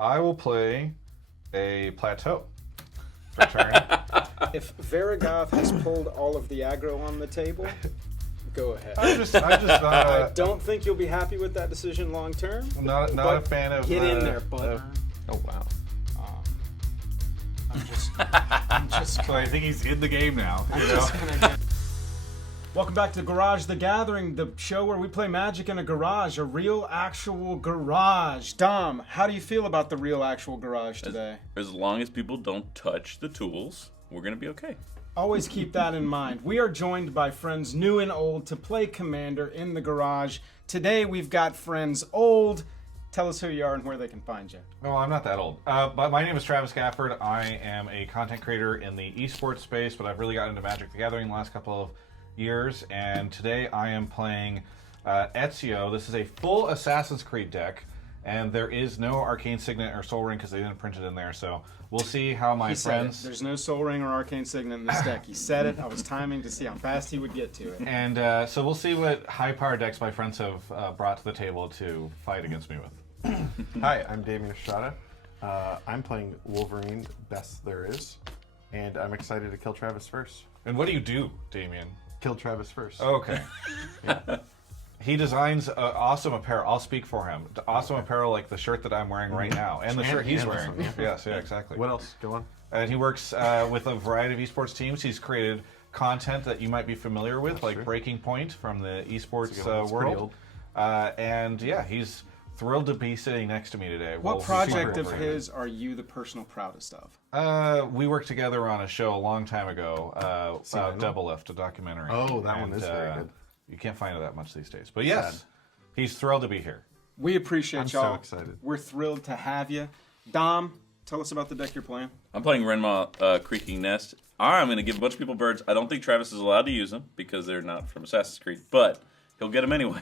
I will play a Plateau for turn. If Varigoth has pulled all of the aggro on the table, go ahead. I'm just not I don't think you'll be happy with that decision long term. not a fan of. Get in there, bud. Oh wow. I'm just. So I think he's in the game now. I'm just gonna. Welcome back to Garage the Gathering, the show where we play Magic in a garage, a real, actual garage. Dom, how do you feel about the real, actual garage today? As long as people don't touch the tools, we're going to be okay. Always keep that in mind. We are joined by friends new and old to play Commander in the garage. Today we've got friends old. Tell us who you are and where they can find you. Oh, I'm not that old. But my name is Travis Gafford. I am a content creator in the esports space, but I've really gotten into Magic the Gathering the last couple of years, and today I am playing Ezio. This is a full Assassin's Creed deck, and there is no Arcane Signet or Soul Ring because they didn't print it in there, so we'll see how my friends... There's no Soul Ring or Arcane Signet in this deck. He said it. I was timing to see how fast he would get to it. And so we'll see what high-power decks my friends have brought to the table to fight against me with. Hi, I'm Damian Estrada. I'm playing Wolverine, best there is, and I'm excited to kill Travis first. And what do you do, Damian? Kill Travis first. Okay. Yeah. He designs awesome apparel. I'll speak for him. Awesome apparel like the shirt that I'm wearing right now. And the shirt he's wearing. Yes, yeah, exactly. What else? Go on. And he works with a variety of esports teams. He's created content that you might be familiar with, like Breaking Point from the esports world. And yeah, he's thrilled to be sitting next to me today. What project of his are you the personal proudest of? We worked together on a show a long time ago, Double Lift, a documentary. Oh, that one is very good. You can't find it that much these days. But yes, he's thrilled to be here. We appreciate y'all. I'm so excited. We're thrilled to have you. Dom, tell us about the deck you're playing. I'm playing Renmaw Creaking Nest. I'm going to give a bunch of people birds. I don't think Travis is allowed to use them because they're not from Assassin's Creed, but he'll get them anyway.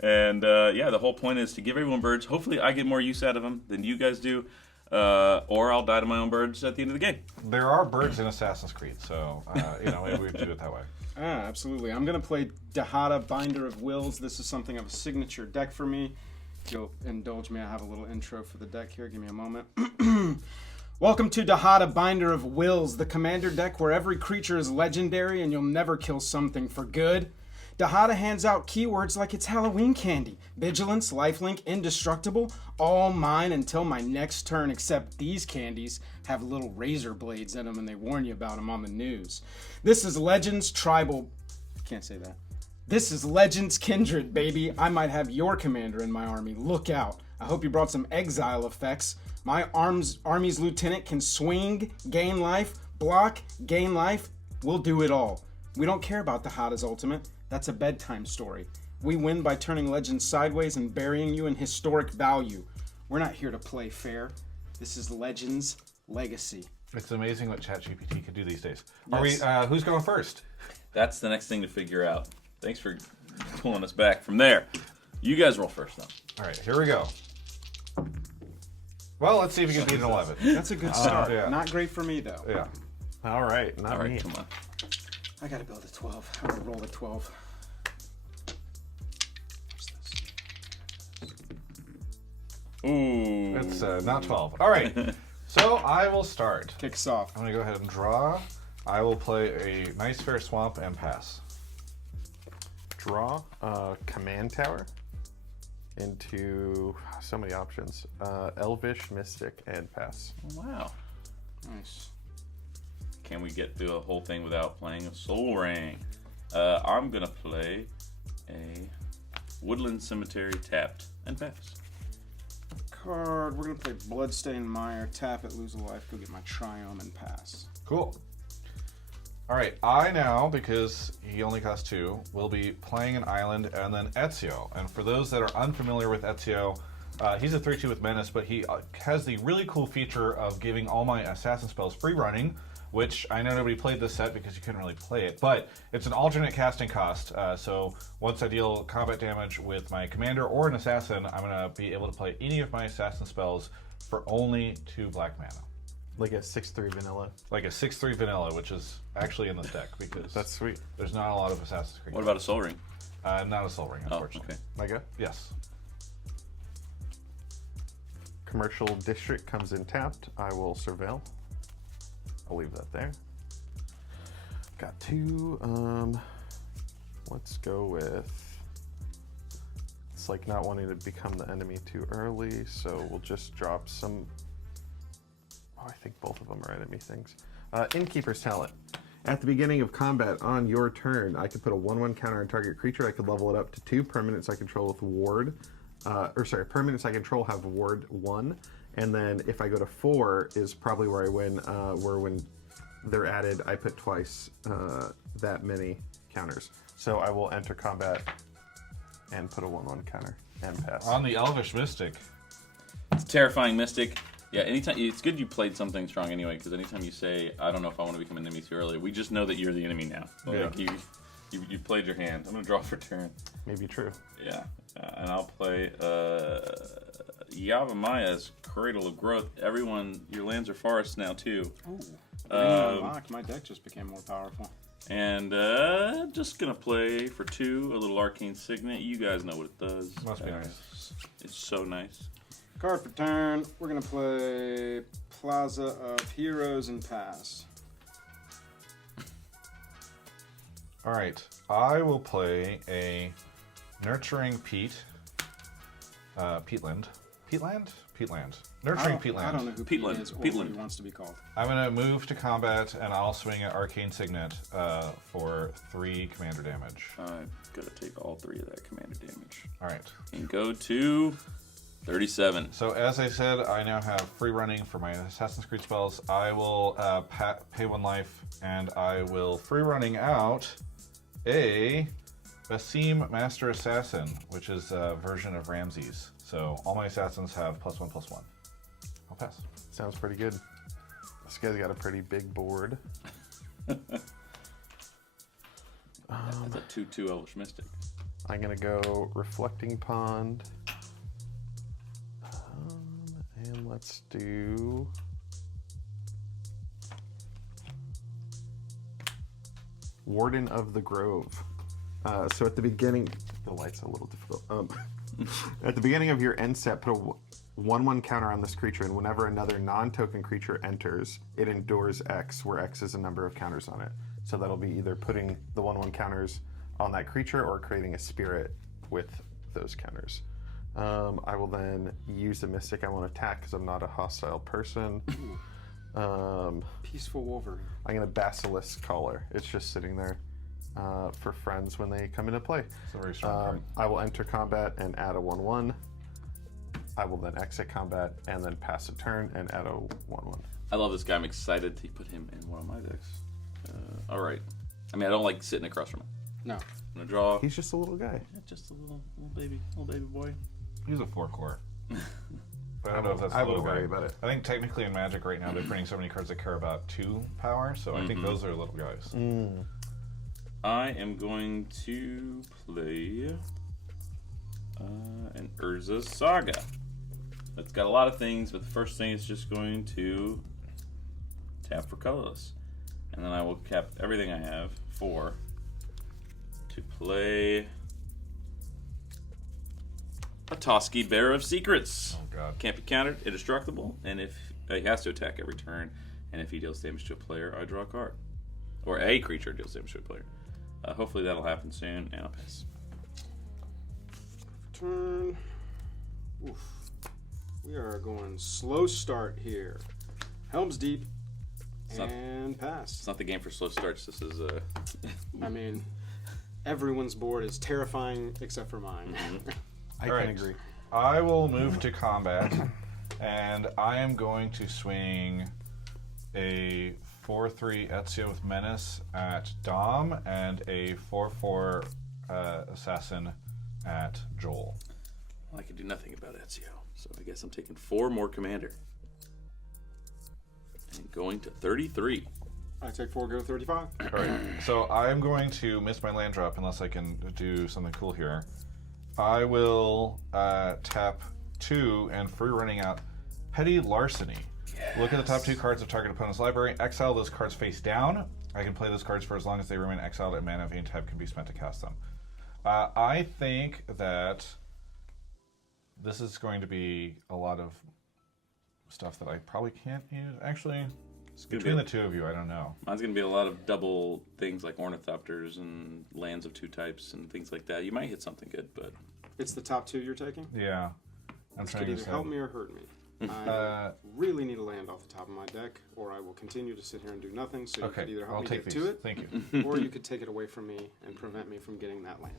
And yeah, the whole point is to give everyone birds. Hopefully I get more use out of them than you guys do, or I'll die to my own birds at the end of the game. There are birds in Assassin's Creed, so maybe we do it that way. Absolutely. I'm going to play Dahada, Binder of Wills. This is something of a signature deck for me. If you'll indulge me, I have a little intro for the deck here. Give me a moment. Welcome to Dahada, Binder of Wills, the commander deck where every creature is legendary and you'll never kill something for good. Dahada hands out keywords like it's Halloween candy. Vigilance, lifelink, indestructible, all mine until my next turn, except these candies have little razor blades in them and they warn you about them on the news. This is Legends Tribal... Can't say that. This is Legends Kindred, baby. I might have your commander in my army. Look out. I hope you brought some exile effects. My army's lieutenant can swing, gain life, block, gain life. We'll do it all. We don't care about Dahada's ultimate. That's a bedtime story. We win by turning Legends sideways and burying you in historic value. We're not here to play fair. This is Legends Legacy. It's amazing what ChatGPT can do these days. Yes. Are we? Who's going first? That's the next thing to figure out. Thanks for pulling us back from there. You guys roll first, though. All right, here we go. Well, let's see if we can beat an 11. That's a good start. Yeah. Not great for me, though. Yeah. All right, All right, me. come on. I gotta build a 12. I'm gonna roll a 12. Ooh. It's not 12. All right, so I will start. Kick us off. I'm going to go ahead and draw. I will play a Nice Fair Swamp and pass. Draw Command Tower into so many options. Elvish, Mystic, and pass. Wow. Nice. Can we get through the whole thing without playing a Soul Ring? I'm going to play a Woodland Cemetery tapped and pass. Card. We're gonna play Bloodstained Mire. Tap it, lose a life. Go get my Triome and pass. Cool. All right, I now, because he only costs 2, will be playing an island and then Ezio. And for those that are unfamiliar with Ezio, he's a 3-2 with Menace, but he has the really cool feature of giving all my assassin spells free running, which I know nobody played this set because you couldn't really play it, but it's an alternate casting cost. So once I deal combat damage with my commander or an assassin, I'm gonna be able to play any of my assassin spells for only 2 black mana. Like a 6/3 vanilla. Like a 6/3 vanilla, which is actually in this deck because That's sweet. there's not a lot of Assassin's Creed. What about a Soul Ring? Not a Soul Ring, Oh, unfortunately. okay. My go? Yes. commercial district comes in tapped, I will surveil. I'll leave that there. Got 2. Let's go with. It's like not wanting to become the enemy too early, so we'll just drop some. Oh, I think both of them are enemy things. Innkeeper's Talent. At the beginning of combat on your turn, I could put a 1/1 counter on target creature. I could level it up to 2 permanents I control with ward. Permanents I control have ward 1. And then if I go to 4 is probably where I win, where when they're added, I put twice that many counters. So I will enter combat and put a 1/1 counter and pass. On the Elvish Mystic. It's a terrifying Mystic. Yeah, anytime it's good you played something strong anyway, because anytime you say, I don't know if I want to become an enemy too early, we just know that you're the enemy now. Like you played your hand. I'm gonna draw for turn. Maybe true. Yeah, and I'll play Yavamaya's Cradle of Growth. Everyone, your lands are forests now too. Ooh, unlocked. My deck just became more powerful. And just gonna play for 2 a little Arcane Signet. You guys know what it does. Must be nice. It's so nice. Card for turn. We're gonna play Plaza of Heroes and pass. All right, I will play a Nurturing Peatland. Nurturing Peatland. I don't know who Peatland. Pete is or Peatland. what he wants to be called. I'm gonna move to combat, and I'll swing at Arcane Signet for 3 commander damage. I'm gonna take all 3 of that commander damage. All right. And go to 37. So as I said, I now have free running for my Assassin's Creed spells. I will pay 1 life, and I will free running out a Basim Master Assassin, which is a version of Ramses. So all my assassins have +1/+1. I'll pass. Sounds pretty good. This guy's got a pretty big board. That's a 2/2 Elvish Mystic. I'm gonna go Reflecting Pond. And let's do Warden of the Grove. So at the beginning, the light's a little difficult. At the beginning of your end step, put a 1/1 counter on this creature, and whenever another non-token creature enters, it endures X, where X is a number of counters on it. So that'll be either putting the 1/1 counters on that creature or creating a spirit with those counters. I will then use the Mystic I want to attack because I'm not a hostile person. Peaceful Wolverine. I'm going to Basilisk Caller. It's just sitting there for friends when they come into play. It's a very strong card. I will enter combat and add a 1/1. I will then exit combat and then pass a turn and add a 1/1. I love this guy. I'm excited to put him in one of my decks. All right. I mean, I don't like sitting across from him. No. I'm gonna draw. He's just a little guy. Just a little baby boy. He's a 4-core. But I don't know if that's a I little would worry guy. about it. I think technically in Magic right now they're printing so many cards that care about 2 power, so I think those are little guys. I am going to play an Urza Saga. It's got a lot of things, but the first thing is just going to tap for colorless. And then I will cap everything I have for to play a Toski Bearer of Secrets. Oh god. Can't be countered, indestructible, and if he has to attack every turn, and if he deals damage to a player, I draw a card. Or a creature deals damage to a player. Hopefully that'll happen soon, and I'll pass. Turn. Oof. We are going slow start here. Helm's Deep and It's pass. not the game for slow starts, this is I mean, everyone's board is terrifying except for mine. I All can right. agree. I will move to combat, and I am going to swing a 4/3 Ezio with Menace at Dom and a 4/4 Assassin at Joel. Well, I can do nothing about Ezio, so I guess I'm taking 4 more commander. And going to 33. I take 4, go 35. All right, so I'm going to miss my land drop unless I can do something cool here. I will tap 2 and free running out Petty Larceny. Yes. Look at the top 2 cards of target opponent's library. Exile those cards face down. I can play those cards for as long as they remain exiled, and mana of any type can be spent to cast them. I think that this is going to be a lot of stuff that I probably can't use. Actually, gonna between be- the two of you, I don't know. Mine's going to be a lot of double things like Ornithopters and lands of 2 types and things like that. You might hit something good, but It's the top 2 you're taking? Yeah. I'm This trying could to either decide. help me or hurt me. I really need a land off the top of my deck, or I will continue to sit here and do nothing, so you could Okay, either help I'll me take get these. to it, Thank you. or you could take it away from me and prevent me from getting that land.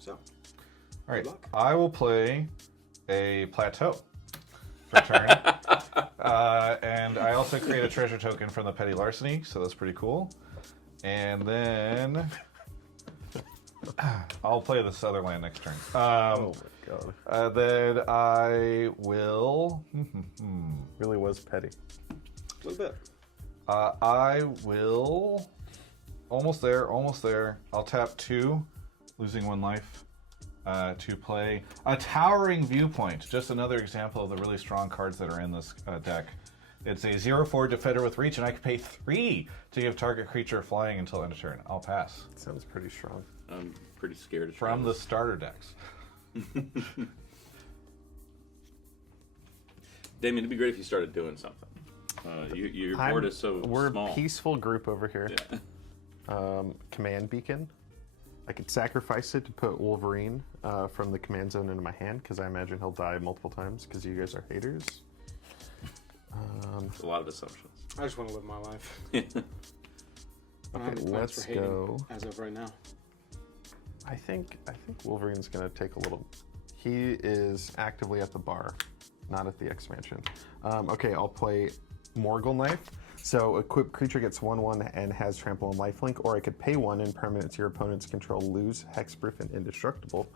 So, All right, luck. I will play a plateau for turn. And I also create a treasure token from the petty larceny, so that's pretty cool. And then I'll play this other land next turn. Oh my god. Then I will. Really was petty. a little bit. I will. Almost there, almost there. I'll tap 2, losing 1 life, to play a Towering Viewpoint. Just another example of the really strong cards that are in this deck. It's a 0/4 defender with reach, and I can pay 3 to give target creature flying until end of turn. I'll pass. Sounds pretty strong. I'm pretty scared of From the Travis. starter decks. Damien, it'd be great if you started doing something. Your board is so We're small. a peaceful group over here. Yeah. Command Beacon. I could sacrifice it to put Wolverine from the command zone into my hand, because I imagine he'll die multiple times because you guys are haters. A lot of assumptions. I just want to live my life. I don't have Okay, any plans let's for hating go. as of right now. I think Wolverine's gonna take a little. He is actively at the bar, not at the expansion. Okay, I'll play Morgul Knife. So equipped creature gets 1/1 and has trample and lifelink, or I could pay 1 and permanents your opponents control lose hexproof and indestructible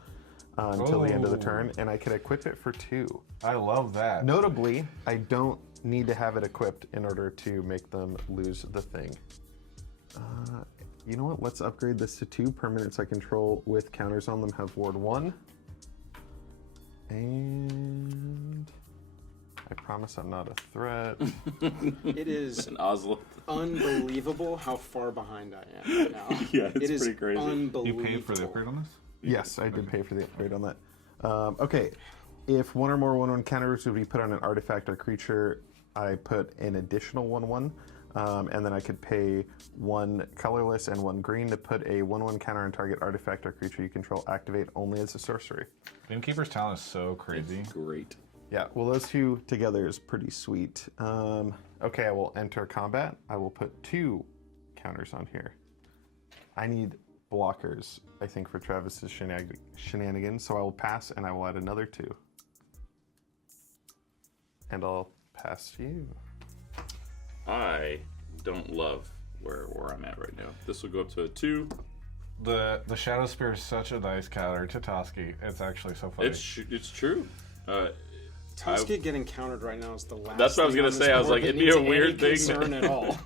until the end of the turn, and I could equip it for 2. I love that. Notably, I don't need to have it equipped in order to make them lose the thing. You know what? Let's upgrade this to 2 permanents I control with counters on them have ward 1. And I promise I'm not a threat. It is An Oslo. unbelievable how far behind I am right now. Yeah, it's it is pretty crazy. unbelievable. You paid for the upgrade on this? Yes, I did pay for the upgrade on that. Okay, if 1 or more 1/1 counters would be put on an artifact or creature, I put an additional 1/1. And then I could pay 1 colorless and 1 green to put a 1/1 counter on target artifact or creature you control activate only as a sorcery. Innkeeper's Talent is so crazy. Great. Yeah, well, those 2 together is pretty sweet. Okay, I will enter combat. I will put 2 counters on here. I need blockers, I think, for Travis's shenanigans, so I will pass and I will add another 2. And I'll pass to you. I don't love where I'm at right now. This will go up to a 2. The Shadow Spear is such a nice counter to Toski. It's actually so funny. It's true. Tuskegee getting countered right now is the last. That's what I was thing gonna on this say. I was board like, that it'd be a needs weird any thing. concern at all.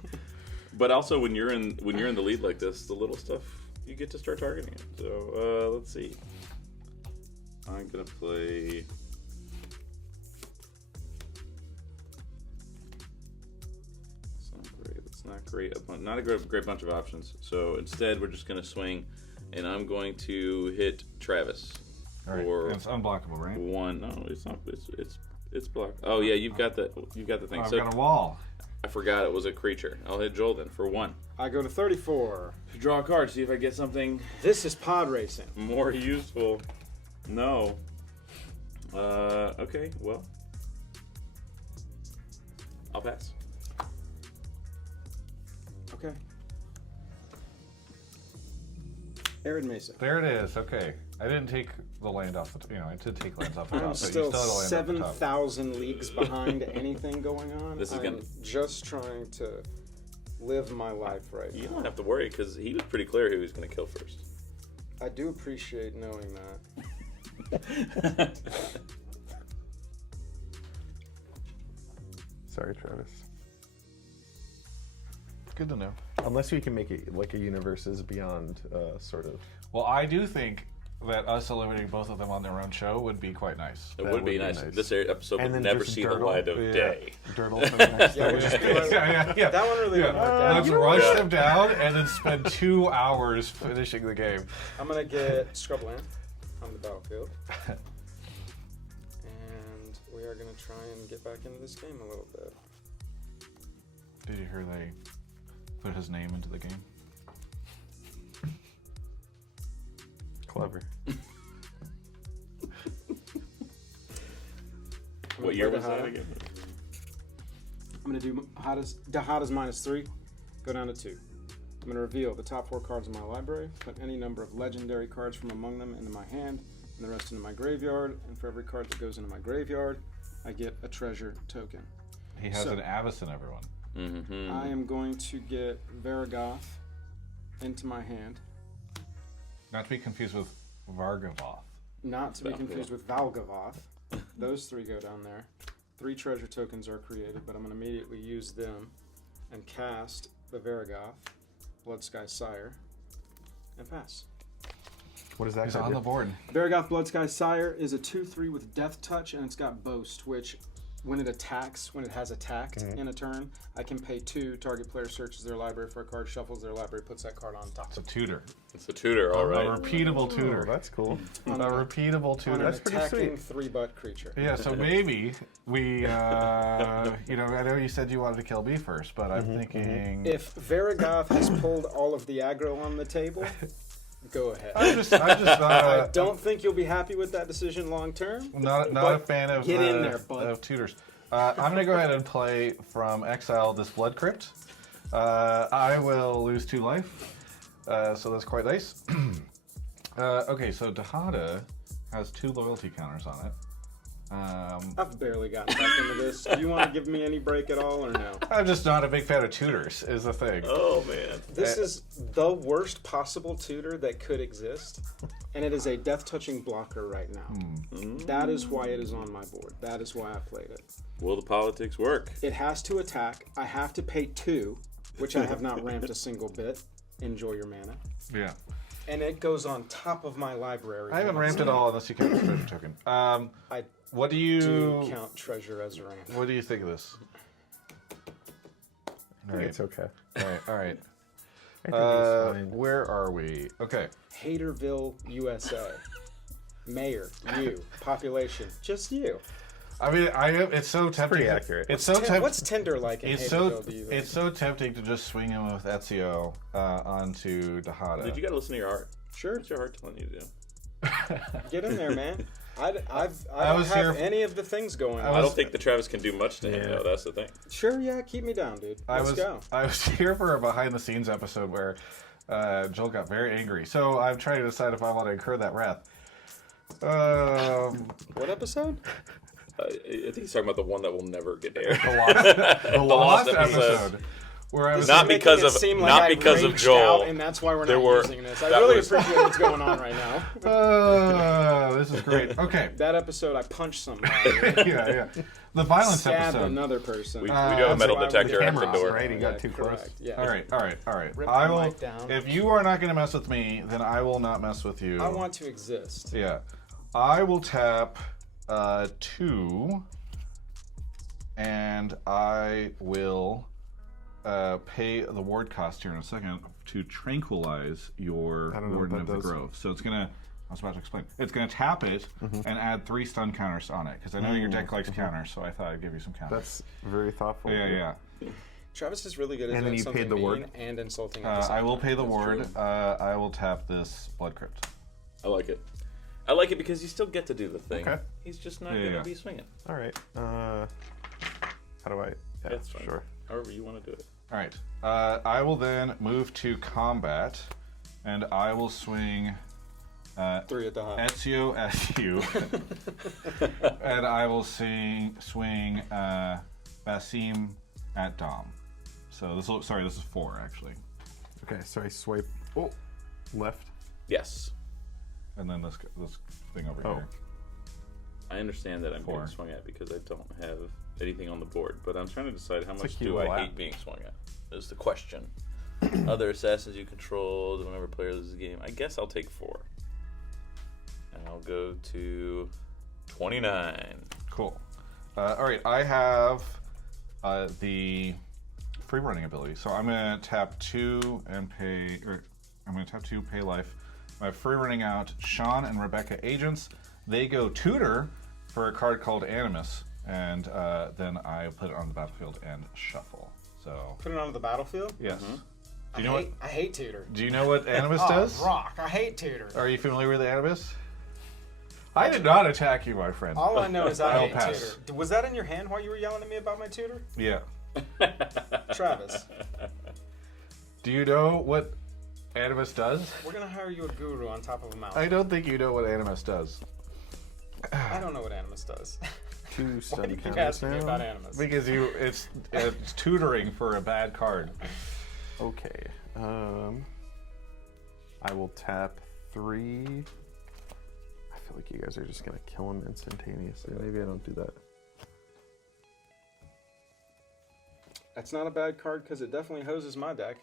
But also, when you're in the lead like this, the little stuff you get to start targeting it. So let's see. I'm gonna play. It's not great. It's not great. Not a great bunch of options. So instead, we're just gonna swing, and I'm going to hit Travis. All right. Or And it's unblockable, right? 1. No, it's not. It's blocked. Oh yeah, you've got the thing. I've So got a wall. I forgot it was a creature. I'll hit Joel then for 1. I go to 34. Draw a card. See if I get something This is pod racing. more useful. No. Okay. Well, I'll pass. Okay. Arid Mesa. There it is. Okay. I didn't take the land off the I did take lands off the top, I'm but you still still had a land off the top. 7,000 leagues behind anything going on. This is I'm gonna- just trying to live my life right You now. don't have to worry because he was pretty clear who he was going to kill first. I do appreciate knowing that. Sorry, Travis. Good to know. Unless we can make it like a universes beyond sort of. Well, I do think that us eliminating both of them on their own show would be quite nice. It That would be would be nice. nice. This episode And would then never just see the Dirtle. light of Yeah. day. Dirtle for the next Yeah, we just do it. yeah. That one really didn't work out. Let's rush them down and then spend 2 hours finishing the game. I'm gonna get Scrubland on the battlefield. And we are gonna try and get back into this game a little bit. Did you hear they put his name into the game? Clever. What year was Dahada. that again? I'm going to do Dahada's -3, go down to 2. I'm going to reveal the top 4 cards in my library, put any number of legendary cards from among them into my hand, and the rest into my graveyard, and for every card that goes into my graveyard, I get a treasure token. He has an Avacyn, everyone. Mm-hmm. I am going to get Vargoth into my hand, Not to be confused with Vargavoth. not to be confused with Valgavoth. Those 3 go down there. 3 treasure tokens are created, but I'm going to immediately use them and cast the Vargoth, Bloodsky Sire, and pass. What is that? He's gonna on do? the board. Vargoth Bloodsky Sire is a 2/3 with Death Touch, and it's got Boast, which when it attacks, when it has attacked in a turn, I can pay 2. Target player searches their library for a card, shuffles their library, puts that card on top. It's a tutor. It's a tutor, all A right. repeatable Oh, tutor. that's cool. A repeatable tutor. On an That's pretty attacking sweet. 3-butt creature. Yeah, so maybe we, you know, I know you said you wanted to kill me first, but I'm thinking. If Vargoth has pulled all of the aggro on the table, go ahead. I'm just I not, don't think you'll be happy with that decision long term. not a but fan of, get in there, bud. of tutors. I'm going to go ahead and play from exile this Blood Crypt. I will lose 2 life, so that's quite nice. Okay, so Dahada has 2 loyalty counters on it. I've barely gotten back into this. Do you want to give me any break at all or no? I'm just not a big fan of tutors, is the thing. Oh, man. This is the worst possible tutor that could exist, and it is a death-touching blocker right now. That is why it is on my board. That is why I played it. Will the politics work? It has to attack. I have to pay 2, which I have not ramped a single bit. Enjoy your mana. Yeah. And it goes on top of my library. I haven't ramped it all unless you count the treasure token. I What do you do count treasure as a ramp. What do you think of this? I think it's okay. All right. I think it's fine. Where are we? Okay. Haterville, USA. Mayor, you. Population, just you. I mean, it's so tempting. pretty accurate. It's so tempting. What's Tinder like in Haterville, do you think? It's so tempting to just swing him with Ezio onto Dahada. Dude, you got to listen to your heart. Sure. What's your heart telling you to do? Get in there, man. I don't was have here- any of the things going on. I don't think the Travis can do much to him, Yeah. though. That's the thing. Sure, yeah, keep me down, dude. Let's go. I was here for a behind-the-scenes episode where Joel got very angry. So I'm trying to decide if I want to incur that wrath. What episode? I think he's talking about the one that will never get aired. The lost episode. Where I was Not Making because it of- seem not I because of reached Joel. out, and that's why we're There not were- using this. I that really was- appreciate what's going on right now. this is great. Okay. That episode, I punched somebody, yeah. The violence stabbed episode. another person. We do have a metal why we- detector at the Cameras, door. right? He got Yeah, too close. correct, yeah. All right. Rip I the will. mic down. If you are not going to mess with me, then I will not mess with you. I want to exist. Yeah, I will tap 2, and I will pay the ward cost here in a second to tranquilize your I don't know Warden what of that the does. Grove. So it's gonna. I was about to explain. It's gonna tap it and add 3 stun counters on it because I know your deck likes counters, so I thought I'd give you some counters. That's very thoughtful. yeah. Travis is really good at And then doing you something paid the mean ward? and insulting. At the same I will time. pay the That's ward. true. I will tap this Blood Crypt. I like it. I like it because you still get to do the thing. Okay. He's just not Yeah, going to yeah. be swinging. All right. How do I? Yeah, That's fine. sure. However you want to do it. All right. I will then move to combat, and I will swing 3 at the high. Ezio at you, and I will swing Basim at Dom. So this is 4 actually, Okay, so I swipe. Oh, left. Yes. and then this thing over Oh. here. I understand that I'm 4. being swung at because I don't have anything on the board, but I'm trying to decide how a much cute do I little hate app. being swung at, is the question. Other assassins you control, whenever a player loses a game. I guess I'll take 4. And I'll go to 29. Cool. All right, I have the free running ability, so I'm gonna tap 2 and pay, or I'm gonna tap 2, pay life. I have free running out Sean and Rebecca agents. They go tutor for a card called Animus. and then I put it on the battlefield and shuffle. So Put it onto the battlefield? yes. Mm-hmm. Do you know what? I hate tutor. Do you know what Animus Oh, does? rock. I hate tutor. Are you familiar with Animus? I did not attack you, my friend. All I know is I I'll hate pass. tutor. Was that in your hand while you were yelling at me about my tutor? Yeah. Travis, Do you know what Animus does? we're going to hire you a guru on top of a mountain. I don't think you know what Animus does. I don't know what Animus does. 2 Why stun do you keep counters asking me about now. Animus? Because it's tutoring for a bad card. Okay. I will tap 3. I feel like you guys are just gonna kill him instantaneously. Maybe I don't do that. That's not a bad card because it definitely hoses my deck.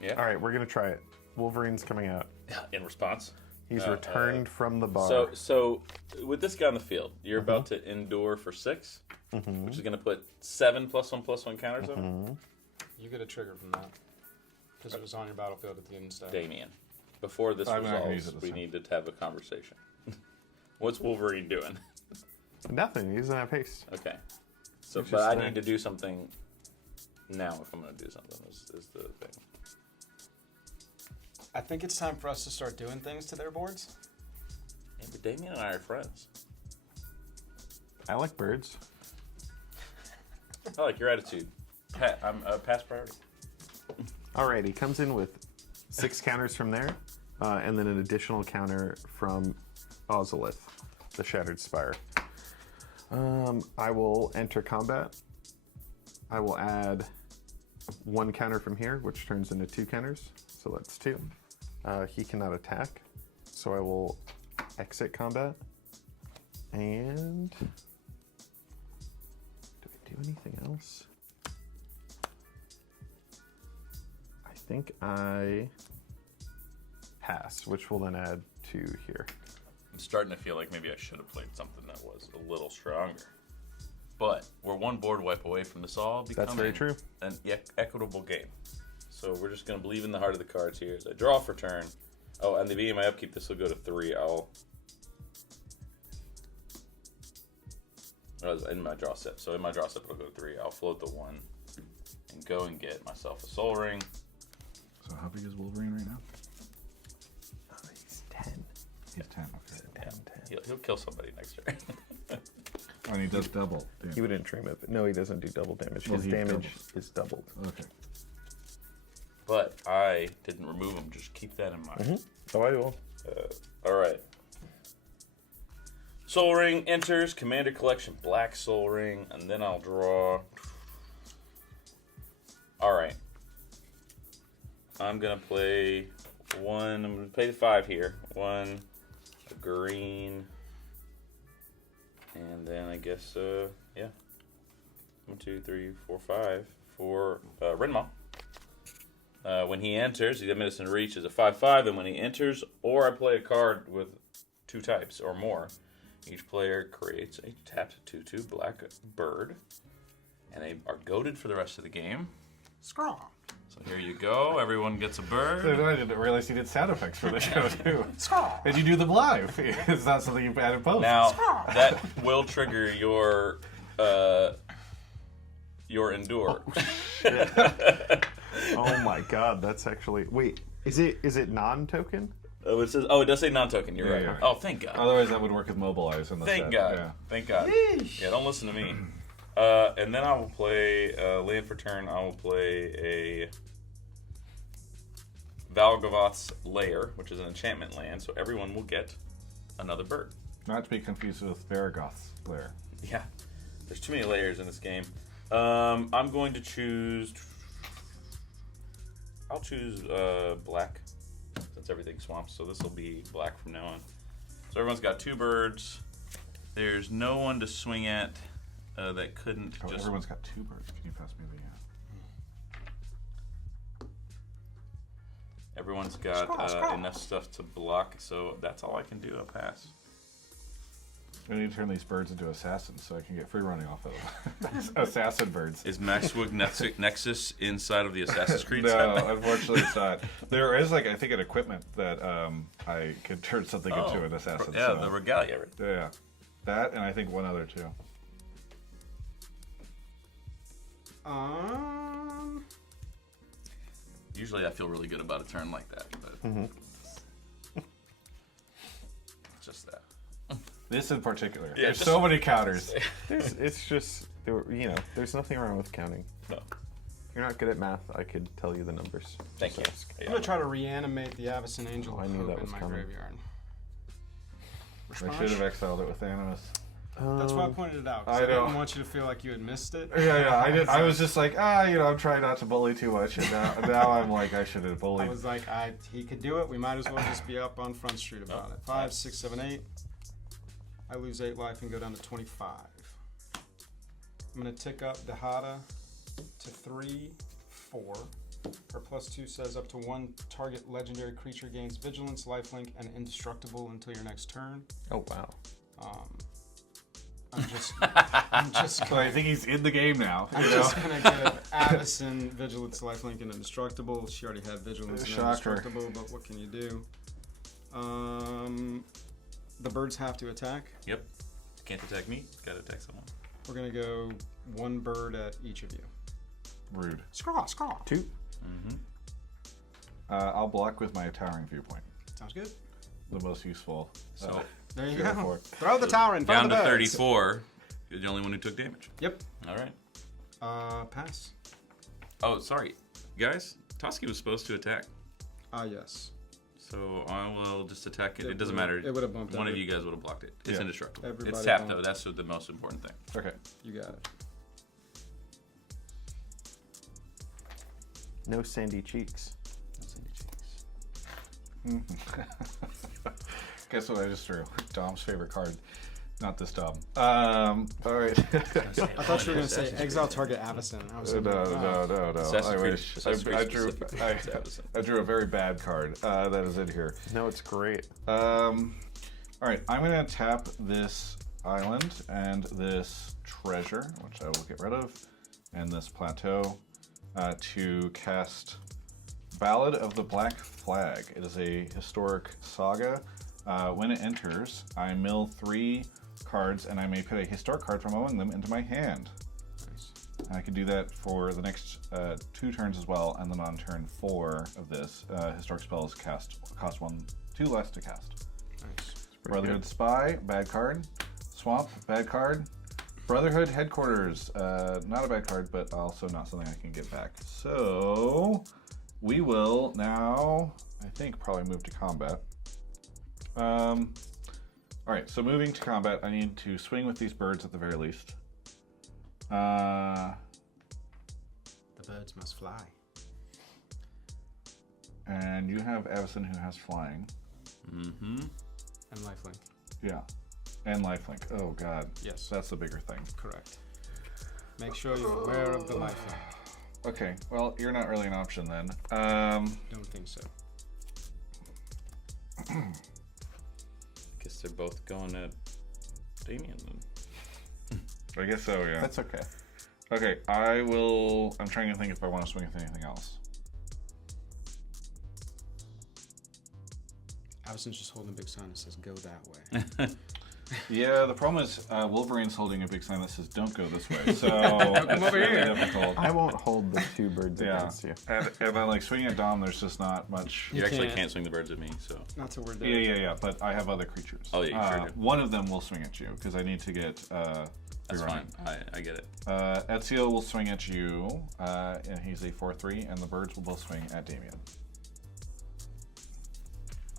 Yeah. All right, we're gonna try it. Wolverine's coming out. In response. He's returned from the bar. So with this guy on the field, you're about to endure for 6, which is going to put 7 +1/+1 counters on him. You get a trigger from that because it was on your battlefield at the end step. Damian, before this I'm not gonna use resolves, it this we time. need to have a conversation. What's Wolverine doing? Nothing. He doesn't have haste. Okay. So, It's but just I there. need to do something now if I'm going to do something, is the thing. I think it's time for us to start doing things to their boards. Yeah, but Damian and I are friends. I like birds. I like your attitude. I'm past priority. All right, he comes in with 6 counters from there, and then an additional counter from Ozolith, the Shattered Spire. I will enter combat. I will add 1 counter from here, which turns into 2 counters, so that's 2. He cannot attack, so I will exit combat. And do I do anything else? I think I pass, which will then add 2 here. I'm starting to feel like maybe I should have played something that was a little stronger. But we're 1 board wipe away from this all becoming That's very true. an equitable game. So we're just going to believe in the heart of the cards here. As I draw for turn. Oh, and the beginning of my upkeep, this will go to 3. Oh, it's in my draw step. So in my draw step, it'll go to 3. I'll float the 1 and go and get myself a soul ring. So how big is Wolverine right now? He's 10. He's 10. Okay. Yeah, he'll kill somebody next turn. And he does double. Damn. He wouldn't dream of it. No, he doesn't do double damage. Well, His he damage doubles. is doubled. Okay. But I didn't remove him. Just keep that in mind. Oh, I will. All right. Soul Ring enters, Commander Collection, Black Soul Ring, and then I'll draw. All right. I'm going to play 1. I'm going to play the 5 here. 1, a green, and then I guess, yeah. 1, 2, 3, 4, 5 for Renma. When he enters, he's got Medicine Reach as a 5/5, and when he enters, or I play a card with 2 types or more, each player creates a tapped 2/2 black bird, and they are goaded for the rest of the game. Scraw. So here you go. Everyone gets a bird. I didn't realize you did sound effects for the show too. Scraw. Did you do them live? It's not something you've added post. Now that will trigger your endure. Oh my god, that's actually... Wait, is it non-token? It says. Oh, it does say non-token. You're right. yeah. Oh, thank God. Otherwise, that would work with mobilize in the Thank set. God. Yeah. Thank God. Yeah, don't listen to me. And then I will play land for turn. I will play a Valgavoth's Lair, which is an enchantment land, so everyone will get another bird. Not to be confused with Varagoth's lair. Yeah, there's too many layers in this game. I'm going to choose. I'll choose black, since everything's swamps. So this will be black from now on. So everyone's got 2 birds. There's no one to swing at that couldn't Oh, just. everyone's got 2 birds. Can you pass me the? Everyone's got enough stuff to block, so that's all I can do. I'll pass. I need to turn these birds into assassins so I can get free running off of them. Assassin birds. Is Maxwig Nexus inside of the Assassin's Creed No, set? unfortunately it's not. There is I think an equipment that I could turn something into an assassin. Yeah, so. the Regalia. Right? Yeah. That, and I think one other too. Usually I feel really good about a turn like that, but it's just that. This in particular. Yeah, There's just- so many counters. It's just, you know, there's nothing wrong with counting. No. You're not good at math. I could tell you the numbers. Thank you. Just ask. I'm gonna try to reanimate the Avacyn Angel I of knew Hope that in was my coming. graveyard. I should have exiled it with Animus. That's why I pointed it out. 'Cause I I didn't know. want you to feel like you had missed it. Yeah. I was just like, I'm trying not to bully too much, and now I'm like, I should have I bullied. was like, he could do it. We might as well just be up on Front Street about it. 5, 6, 7, 8. I lose 8 life and go down to 25. I'm gonna tick up Dahada to 3, 4. Her +2 says up to 1 target legendary creature gains vigilance, lifelink, and indestructible until your next turn. Oh, wow. I'm just So I think he's in the game now. I'm just gonna get Avacyn, Vigilance, Lifelink, and Indestructible. She already had Vigilance and Shocker. Indestructible, but what can you do? The birds have to attack. Yep. Can't attack me. Gotta attack someone. We're gonna go 1 bird at each of you. Rude. Scraw. 2. I'll block with my towering viewpoint. Sounds good. The most useful. So There you Sure, go. four. Throw the tower in front down of to the birds. 34. You're the only one who took damage. Yep. All right. Pass. Oh, sorry, guys. Toski was supposed to attack, Yes. so I will just attack it. It It doesn't would've- matter. it would've bumped One of every- you guys would have blocked it. It's Yeah. indestructible. Everybody It's tapped bumped. though. That's the most important thing. Okay. You got it. No sandy cheeks. Guess what I just drew? Dom's favorite card. Not this Dom. All right. I thought you were gonna say exile target Avacyn. I was No. like, Assassin's I Creed- wish. Assassin's Creed I drew. specific. I, It's Avacyn. I drew a very bad card. That is in here. No, it's great. All right. I'm gonna tap this island and this treasure, which I will get rid of, and this plateau, to cast Ballad of the Black Flag. It is a historic saga. When it enters, I mill 3 cards, and I may put a historic card from among them into my hand. Nice. And I can do that for the next 2 turns as well, and then on turn 4 of this, historic spells cost 2 less to cast. Nice. Brotherhood Spy, bad card. Swamp, bad card. Brotherhood Headquarters, not a bad card, but also not something I can get back. So we will now, I think, probably move to combat. All right, so moving to combat, I need to swing with these birds at the very least. The birds must fly. And you have Avacyn who has flying. Mm-hmm. And lifelink. Yeah. And lifelink. Oh god. Yes. That's the bigger thing. Correct. Make sure you're aware of the lifelink. Okay, well, you're not really an option then. Don't think so. Guess they're both going at Damian then. I guess so, yeah. That's okay. Okay, I'm trying to think if I want to swing with anything else. Avacyn's just holding a big sign that says "Go that way." Yeah, the problem is Wolverine's holding a big sign that says "Don't go this way," so Come over really here. difficult. I won't hold the 2 birds Yeah, against you. and then like swinging at Dom, there's just not much. You actually can't. can't swing the birds at me, so. Not till we're dead. Yeah, but I have other creatures. Oh, yeah, you sure do. One of them will swing at you because I need to get. That's rerunning. fine. I get it. Ezio will swing at you, and he's a 4/3, and the birds will both swing at Damian.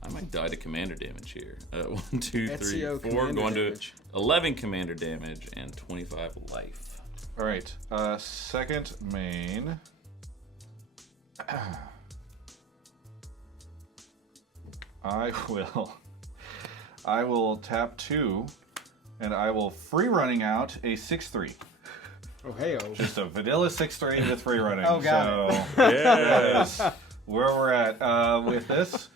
I might die to commander damage here. 1, 2, 3, Ezio 4, commander going damage. to 11 commander damage and 25 life. All right, second main. I will tap 2, and I will free running out a 6/3. Oh hey oh. Just a vanilla 6/3 with free running. Oh, got it. That is where we're at with this.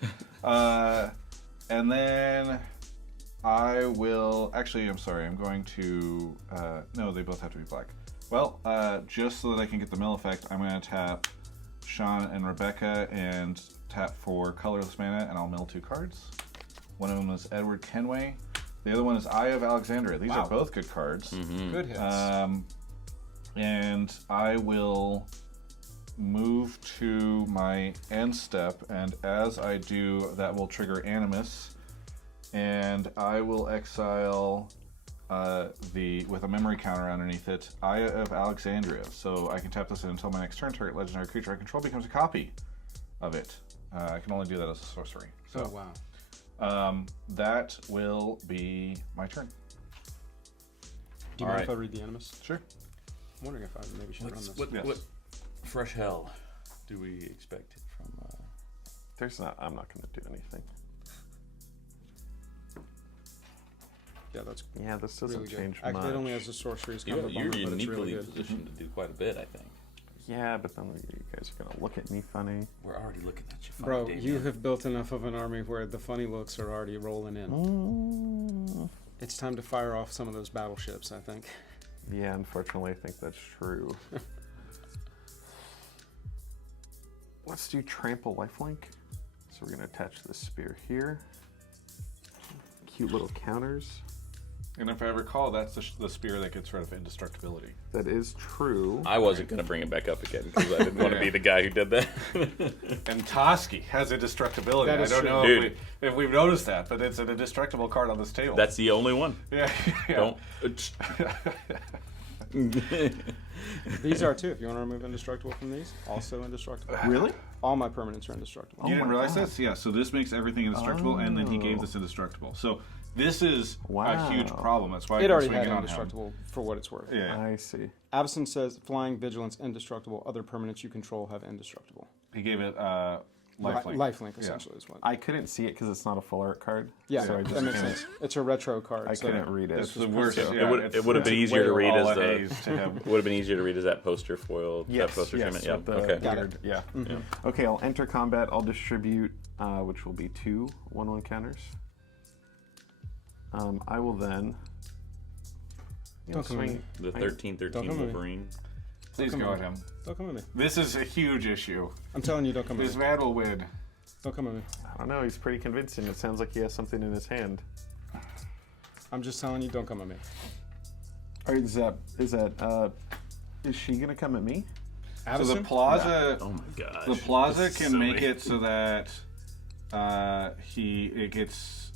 And then I will, actually, I'm sorry, I'm going to, no, they both have to be black. Well, just so that I can get the mill effect, I'm going to tap Sean and Rebecca and tap for colorless mana, and I'll mill 2 cards. One of them is Edward Kenway. The other one is Eye of Alexandria. These Wow. are both good cards. Good hits. And I will move to my end step, and as I do, that will trigger Animus, and I will exile with a memory counter underneath it, Eye of Alexandria. So I can tap this in until my next turn. Target legendary creature I control becomes a copy of it. I can only do that as a sorcery. So, oh wow. that will be my turn. Do you mind if I read the Animus? Sure. I'm wondering if I maybe should run this. Yes. What fresh hell do we expect from? I'm not going to do anything. Yeah, that's Yeah, this doesn't really good. change much. Activate only as a sorcery is kind You're, of a bummer, you're but it's uniquely really good. positioned to do quite a bit, I think. Yeah, but then you guys are going to look at me funny. We're already looking at you, funny Bro, Damian. you have built enough of an army where the funny looks are already rolling in. It's time to fire off some of those battleships, I think. Yeah, unfortunately, I think that's true. Let's do Trample Lifelink. So we're going to attach the spear here. Cute little counters. And if I recall, that's the spear that gets rid of indestructibility. That is true. I wasn't going to bring it back up again because I didn't want to be the guy who did that. And Toski has indestructibility. That I is don't true. know Dude. if we've noticed that, but it's an indestructible card on this table. That's the only one. yeah. Don't. These are too. If you want to remove indestructible from these, also indestructible. Really? All my permanents are indestructible. You didn't my realize God. this? Yeah, so this makes everything indestructible, and then he gave this indestructible. So this is a huge Wow. problem. That's why I It can already swing had it on indestructible for what it's worth. him. Yeah, I see. Absinthe says flying, vigilance, indestructible. Other permanents you control have indestructible. he gave it lifelink. Lifelink essentially is what. I couldn't see it because it's not a full art card. Yeah, so I just that makes can't- sense. It's a retro card. I so couldn't read it. It's the worst. So- Yeah, It would have been easier to read as the. to him. Would have been easier to read as that poster foil. Yes, that poster yes, treatment. Yeah. with the Okay. Got weird- it. Yeah. Mm-hmm. Okay, I'll enter combat. I'll distribute, which will be 2 1/1 counters. I will then. Don't come at me. The 13-13 Don't come at me. Wolverine. Please Come go on. at him. Don't come at me. This is a huge issue. I'm telling you, don't come at This me. man will win. Don't come at me. I don't know. He's pretty convincing. It sounds like he has something in his hand. I'm just telling you, don't come at me. All right, is she gonna come at me? So Addison? the plaza, Oh my gosh. the plaza This is can so make many. it so that it gets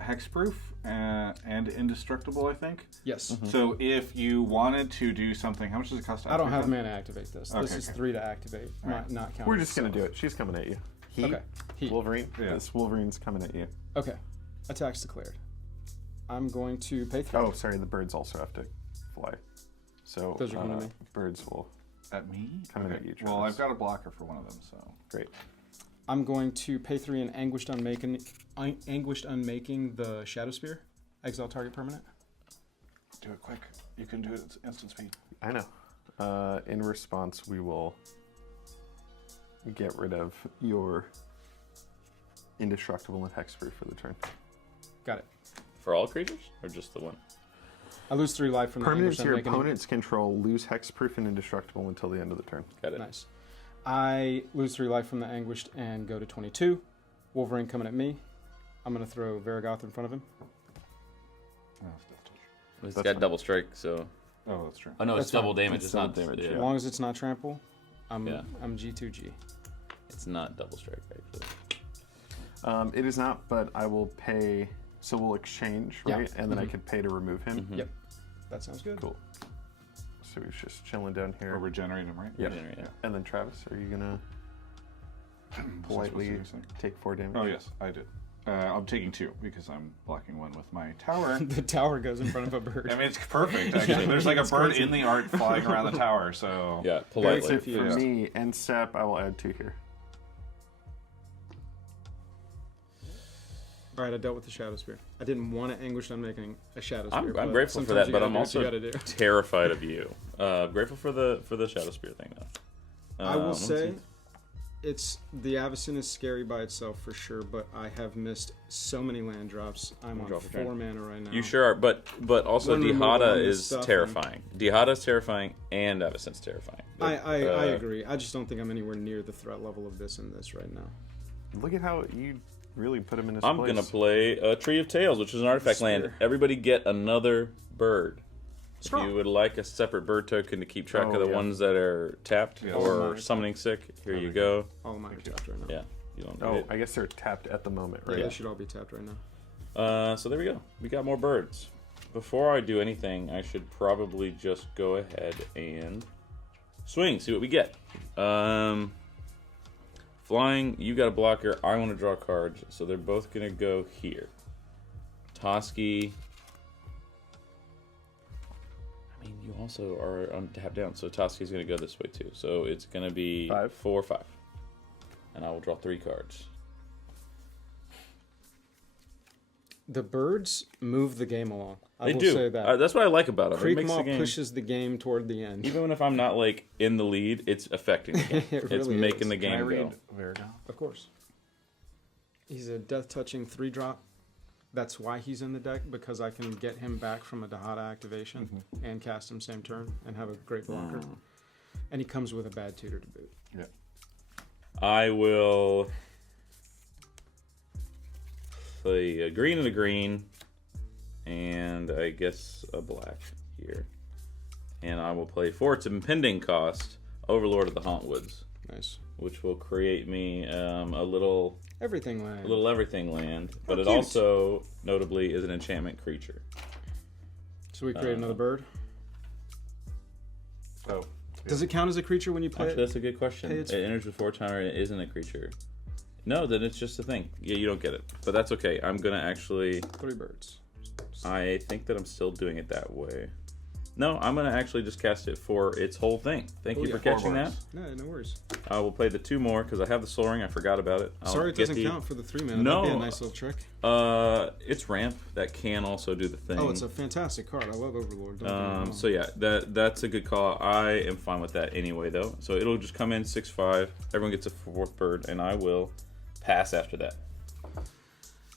hexproof and indestructible, I think. Yes. So if you wanted to do something, how much does it cost to I don't have activate mana to activate this. Okay, This is okay. 3 to activate, Alright. not counting. We're just gonna do it. She's coming at you. Heat. Okay. Heat. Wolverine. Yeah. This Wolverine's coming at you. Okay. Attacks declared. I'm going to pay 3. Oh, sorry. The birds also have to fly. So Those are coming at me. birds will. that? At me? Coming at you, Well, Travis. I've got a blocker for one of them, so. Great. I'm going to pay 3 and anguished unmaking the Shadow Spear. Exile target permanent. Do it quick. You can do it at instant speed. I know. In response, we will get rid of your indestructible and hexproof for the turn. Got it. For all creatures or just the one? I lose 3 life from the Permanents anguished your unmaking. opponents control lose hexproof and indestructible until the end of the turn. Got it. Nice. I lose 3 life from the anguished and go to 22. Wolverine coming at me. I'm going to throw Varigoth in front of him. Oh, it's Death Touch. It's That's got fine. double strike, so. Oh, that's true. Oh no, That's it's double fine. damage. It's It's double not damage, yeah. As long as it's not trample, I'm Yeah. G2G. It's not double strike actually. It is not, but I will pay. So we'll exchange, Yeah. right? And then I could pay to remove him. Yep. That sounds good. Cool. So he's just chilling down Or here. regenerate him, right? Yep. Yeah. And then Travis, are you gonna politely take 4 damage? Oh, yes, I did. I'm taking 2 because I'm blocking 1 with my tower. The tower goes in front of a bird. I mean, it's perfect, actually. There's like a bird in the art flying around the tower, so. Yeah, That's politely. it for Yeah. me. And step, I will add 2 here. All right, I dealt with the Shadow Spear. I didn't want to anguish unmaking a Shadow Spear. I'm but grateful for sometimes that, you but gotta I'm do what you also gotta do. terrified of you. Grateful for the Shadow Spear thing though. I will let's say, see. it's the Avacyn is scary by itself for sure, but I have missed so many land drops. I'm on Draw for 4 turn. mana right now. You sure are, but also When removal on Dihada this is stuff terrifying. Dihada is terrifying, and Avacyn's terrifying. I Uh, agree. I just don't think I'm anywhere near the threat level of this in this right now. Look at how you really put him in his I'm place. gonna play a Tree of Tails, which is an artifact land. Spear. Everybody get another bird. Strong. If you would like a separate bird token to keep track of the yeah. ones that are tapped Yeah. or Mine. summoning sick, here you go. All of mine are tapped right now. Yeah, you don't need Oh, it. I guess they're tapped at the moment, Yeah, right? they should all be tapped right now. So there we go. We got more birds. Before I do anything, I should probably just go ahead and swing, see what we get. Flying, you got a blocker. I want to draw cards, so they're both going to go here. Toski. I mean, you also are on tap down, so Toski's going to go this way too. So it's going to be 5. 4 or 5. And I will draw 3 cards. The birds move the game along. I They will do. say that. That's what I like about it. It Creek makes the Maw game... pushes the game toward the end. Even if I'm not like in the lead, it's affecting the game. It It's really making is. the Can I game read go. Verigon? Of course. He's a death-touching 3-drop. That's why he's in the deck, because I can get him back from a Dahada activation and cast him same turn and have a great blocker. And he comes with a bad tutor to boot. Yeah. I will play a green and a green, and I guess a black here. And I will play for its impending cost, Overlord of the Hauntwoods, Nice. which will create me a little Everything land. everything land, but it cute. also notably is an enchantment creature. So we create another bird. Oh. Does it count as a creature when you play Actually, it? that's a good question. Hey, It it's- enters before timer and it isn't a creature. No, then it's just a thing. Yeah, you don't get it. But that's okay. I'm going to actually... 3 birds. I think that I'm still doing it that way. No, I'm going to actually just cast it for its whole thing. Thank Oh, you yeah. for catching 4 that. birds. No, no worries. I will play the 2 more because I have the Soul Ring. I forgot about it. I'll Sorry it get doesn't the- count for the 3-mana. No. That'd be a nice little trick. It's ramp. That can also do the thing. Oh, it's a fantastic card. I love Overlord. Don't get me wrong. So yeah, that's a good call. I am fine with that anyway, though. So it'll just come in 6/5. Everyone gets a 4th bird, and I will pass after that.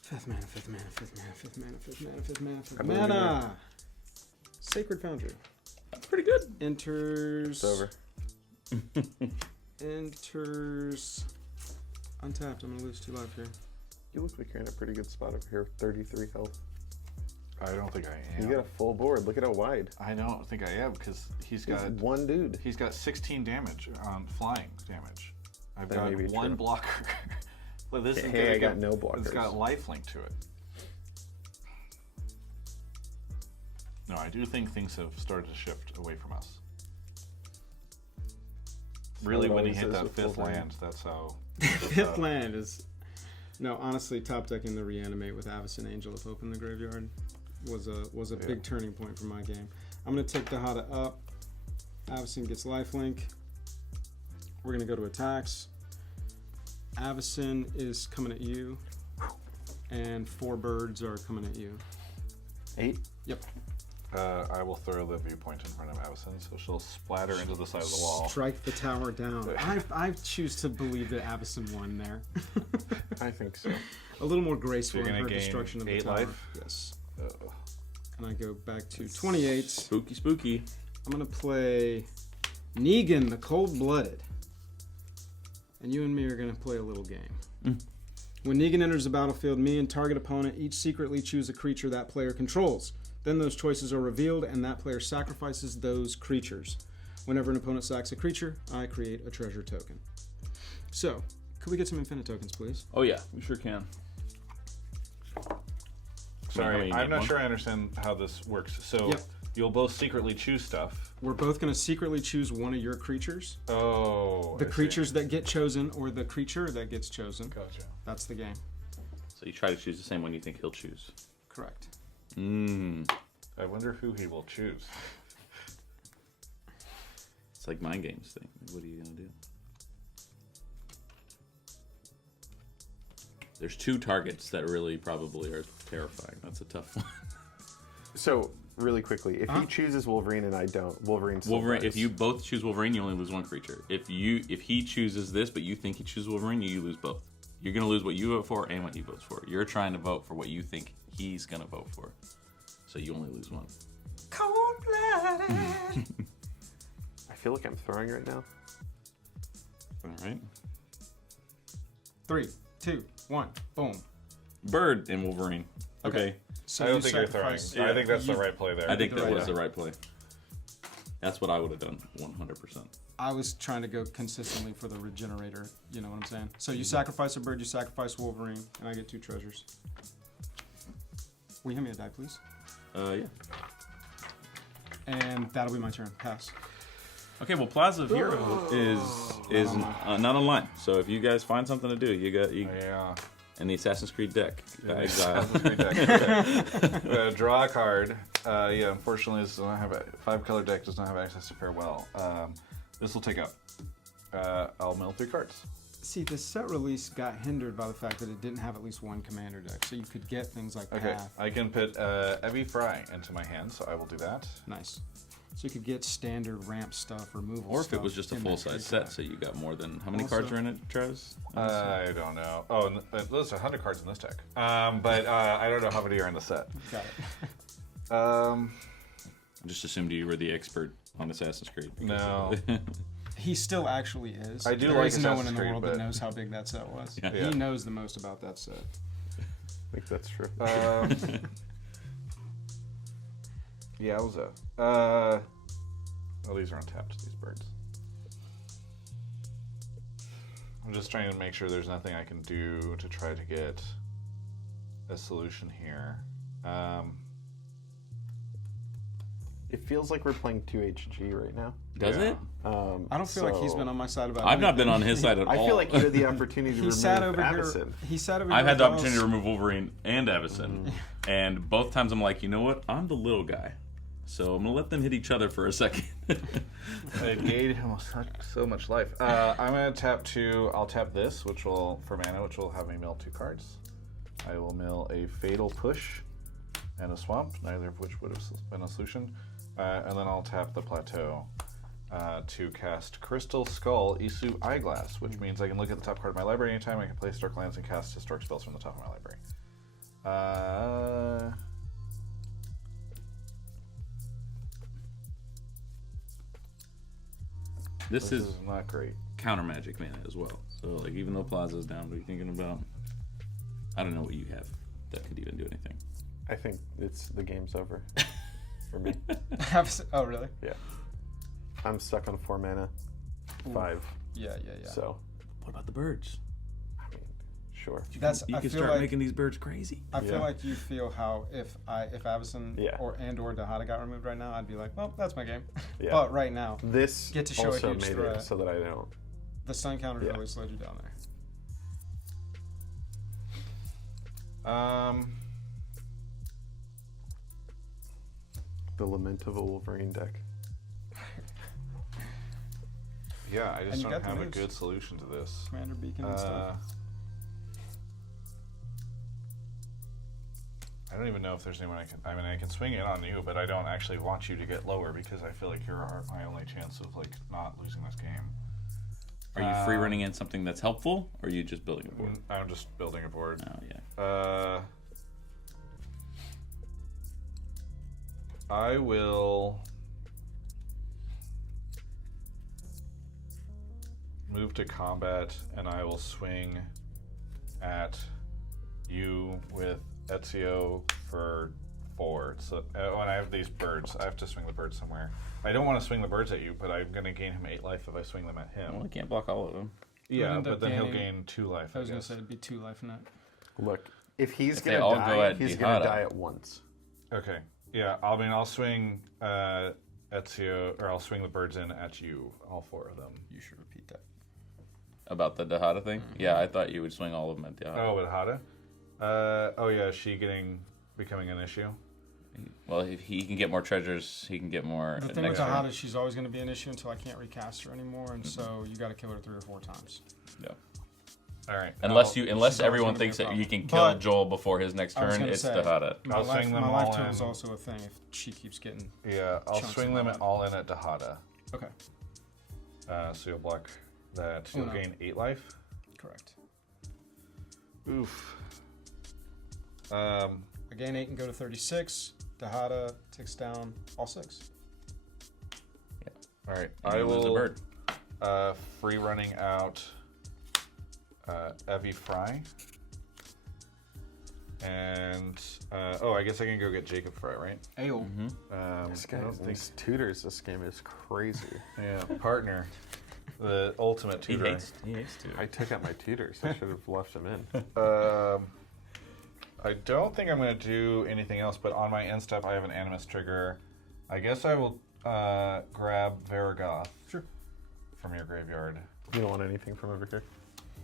5th mana, 5th mana, 5th mana, 5th mana, 5th mana, 5th mana, 5th I believe in mana. Sacred Foundry. That's pretty good. Enters. It's over. Enters. Untapped. I'm gonna lose 2 life here. You look like you're in a pretty good spot over here. 33 health. I don't think I am. You got a full board. Look at how wide. I don't think I am because he's He's got one dude. he's got 16 damage on flying damage. I've That got may be 1 true. blocker. Well, this is Hey, gonna I got give- no blockers. It's got lifelink to it. No, I do think things have started to shift away from us. Really, it when he always hit is that with 5th full time. land, that's how. 5th land is. No, honestly, top decking the Reanimate with Avacyn Angel of Hope in the graveyard was a big turning point for my game. I'm gonna take Dahada up. Avacyn gets lifelink. We're gonna go to attacks. Avacyn is coming at you, and 4 birds are coming at you. 8. Yep. I will throw the viewpoint in front of Avacyn, so she'll splatter into the side of the wall. Strike the tower down. I choose to believe that Avacyn won there. I think so. A little more graceful You're in gonna her gain destruction of the 8 tower. life? Yes. Uh, And I go back to 28. Spooky, spooky. I'm gonna play Negan, the Cold-Blooded. And you and me are gonna play a little game. When Negan enters the battlefield, me and target opponent each secretly choose a creature that player controls. Then those choices are revealed, and that player sacrifices those creatures. Whenever an opponent sacks a creature, I create a treasure token. So, could we get some infinite tokens, please? Oh yeah, we sure can. Sorry, I'm not one? sure I understand how this works. So Yep. you'll both secretly choose stuff. We're both gonna secretly choose one of your creatures. Oh. The I see. creatures that get chosen, or the creature that gets chosen. Gotcha. That's the game. So you try to choose the same one you think he'll choose. Correct. I wonder who he will choose. It's like mind games thing. What are you gonna do? There's 2 targets that really probably are terrifying. That's a tough one. So, really quickly, if he chooses Wolverine and I don't, Wolverine still Wolverine. dies. If you both choose Wolverine, you only lose 1 creature. If he chooses this, but you think he chooses Wolverine, you lose both. You're gonna lose what you vote for and what he votes for. You're trying to vote for what you think he's gonna vote for, so you only lose 1. Cold-blooded. I feel like I'm throwing right now. All right. 3, 2, 1, boom. bird and Wolverine. Okay. So I don't you think you're throwing. sacrifice- I think that's the right play there. I think the that right was play. the right play. That's what I would have done, 100%. I was trying to go consistently for the regenerator. You know what I'm saying? So you sacrifice a bird, you sacrifice Wolverine, and I get 2 treasures. Will you hand me a die, please? Yeah. And that'll be my turn. Pass. Okay, well, Plaza of Hero is not online. So if you guys find something to do, you Yeah. in the Assassin's Creed deck. Exile. Assassin's Creed deck. Okay. Draw a card. Yeah, unfortunately, this does not have 5-color deck does not have access to Farewell. This will take up. I'll mill 3 cards. See, the set release got hindered by the fact that it didn't have at least 1 commander deck, so you could get things like Okay, Path. I can put Evie Fry into my hand, so I will do that. Nice. So you could get standard ramp stuff, removal Or if it stuff was just a in that full-size trade set, pack. so you got more than... How many Also- cards are in it, Travis? I don't know. Oh, and there's 100 cards in this deck. But I don't know how many are in the set. Got it. I just assumed you were the expert on Assassin's Creed. No. He still actually is. I do There like is no one Assassin's in the Creed, world but- that knows how big that set was. Yeah. Yeah. He knows the most about that set. I think that's true. Yowza. Oh, these are untapped, these birds. I'm just trying to make sure there's nothing I can do to try to get a solution here. It feels like we're playing 2HG right now. Does Yeah. it? I don't feel like he's So- been on my side about I've not anything. been on his side at I all. feel like you had the opportunity to He remove sat over Avison. here. He sat over I've here had the with opportunity us. to remove Wolverine and Avison, and both times I'm like, you know what? I'm the little guy, so I'm gonna let them hit each other for a second. It gave him so much life. I'm gonna tap 2. I'll tap this, which will for mana, which will have me mill 2 cards. I will mill a Fatal Push and a Swamp, neither of which would have been a solution. And then I'll tap the Plateau to cast Crystal Skull Isu Eyeglass, which means I can look at the top card of my library anytime. I can play Historic Lands and cast Historic Spells from the top of my library. This This is is not great. counter magic mana as well. So like, even though Plaza's down, what are you thinking about? I don't know what you have that could even do anything. I think the game's over for me. Oh, really? Yeah. I'm stuck on 4 mana, 5. Yeah. So, What about the birds? I mean, sure. That's. You I can feel start like making these birds crazy. I feel Yeah. like you feel how if Avison Yeah. or Dahada got removed right now, I'd be like, well, that's my game. Yeah. But right now, This Get to show a also huge made threat. it so that I don't. the stun counter Yeah. really slowed you down there. The Lament of a Wolverine deck. Yeah, I And just you don't got the have a moves. good solution to this. Commander Beacon and stuff. I don't even know if there's anyone I can. I mean, I can swing it on you, but I don't actually want you to get lower because I feel like you're my only chance of like not losing this game. Are you free running in something that's helpful, or are you just building a board? I'm just building a board. Oh yeah. I will move to combat, and I will swing at you with Ezio for 4. So when I have these birds, I have to swing the birds somewhere. I don't want to swing the birds at you, but I'm going to gain him 8 life if I swing them at him. Well, I can't block all of them. Yeah, end but up then he'll gaining- gain 2 life. I was gonna guess. say it'd be 2 life net. Look, if he's If they gonna all die, go at he's Dihada. gonna die at once. Okay. Yeah, I mean, I'll swing Ezio, or I'll swing the birds in at you, all 4 of them. You should repeat that. About the Dahada thing? Yeah, I thought you would swing all of them at Dahada. Oh, with Hada? Oh yeah, is she becoming an issue? Well, if he can get more treasures, he can get more. The thing with next turn. Dahada, she's always going to be an issue until I can't recast her anymore, and so you got to kill her 3 or 4 times. Yeah. All right. Unless she's everyone always thinks gonna that be a you can problem. kill But Joel before his next I was turn, gonna it's say, Dahada. I'll swing them my all life total in. is also a thing if she keeps getting. Yeah, I'll chunks swing of them life. all in at Dahada. Okay, So you'll block that. You'll no. gain 8 life. correct. Oof. I gain 8 and go to 36. Dahada ticks down all 6. All right. And I you lose a will bird. free running out Evie Fry. And I guess I can go get Jacob for it, right? Ayo. This guy these tutors. This game is crazy. Yeah, partner, the ultimate He tutor. hates to. I took out my tutors. I should have left them in. I don't think I'm going to do anything else, but on my end step, I have an Animus trigger. I guess I will grab Varagoth. Sure. From your graveyard. You don't want anything from over here?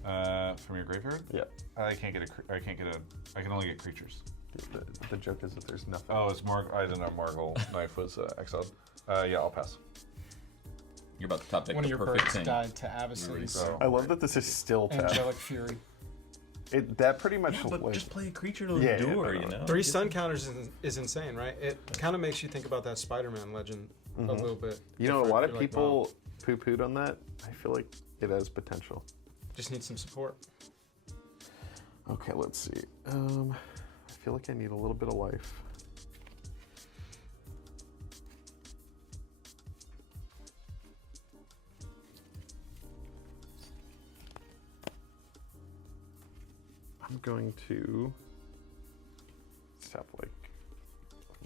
From your graveyard? Yeah. I can only get creatures. The joke is that there's nothing. Oh, it's I didn't know Margle Knife was exiled. Yeah, I'll pass. You're about to top deck One of the your perfect birds thing. died to Avacyl's So- I love that this is still tapped. Angelic Fury. That pretty much. Yeah, but like, just play a creature to Yeah, endure, no. you know? 3 stun counters is insane, right? It kind of makes you think about that Spider-Man legend a little bit. you know, a different. lot of You're like, people wow, poo-pooed on that. I feel like it has potential. just need some support. Okay, let's see. I feel like I need a little bit of life. I'm going to stop like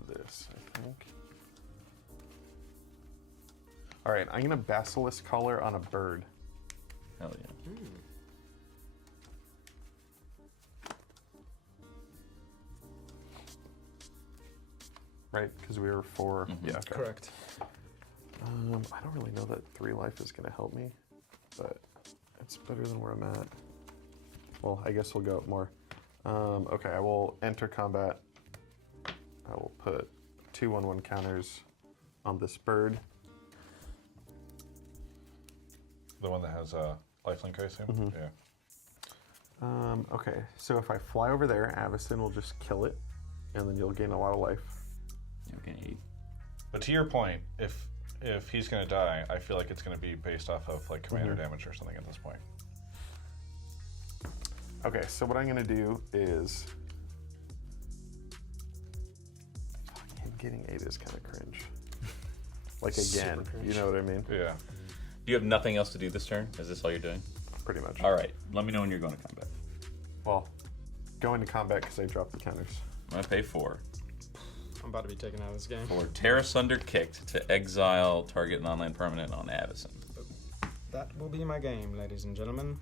this, I think. All right, I'm gonna Basilisk Collar on a bird. Hell yeah. Right, because we were 4. Yeah, okay. Correct. I don't really know that 3 life is gonna help me, but it's better than where I'm at. Well, I guess we'll go up more. Okay, I will enter combat. I will put 2/1/1 counters on this bird. The one that has lifelink, I assume? Yeah. Okay, so if I fly over there, Avacyn will just kill it, and then you'll gain a lot of life. Okay. But to your point, if he's going to die, I feel like it's going to be based off of like commander damage or something at this point. Okay, so what I'm gonna do is... Fucking getting 8 is kind of cringe. Like again, Super cringe. you know what I mean? Yeah. Do you have nothing else to do this turn? Is this all you're doing? Pretty much. All right. Let me know when you're going to combat. Well, going to combat because I dropped the counters. I'm going to pay 4 I'm about to be taken out of this game. for Terra Sunder Kicked to exile target non-land permanent on Avacyn. That will be my game, ladies and gentlemen.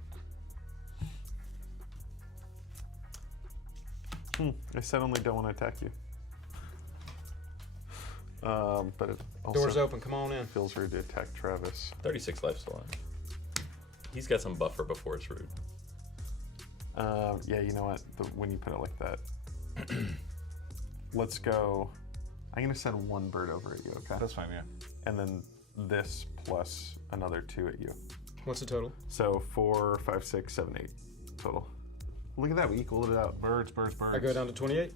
I suddenly don't want to attack you. But it also Doors open, come on in. feels rude to attack Travis. 36 life still on. He's got some buffer before it's rude. Yeah, you know what? When you put it like that. Let's go. I'm going to send 1 bird over at you, okay? That's fine, yeah. And then this plus another 2 at you. What's the total? So 4, 5, 6, 7, 8 total. Look at that, we equaled it out. Birds, birds, birds. I go down to 28.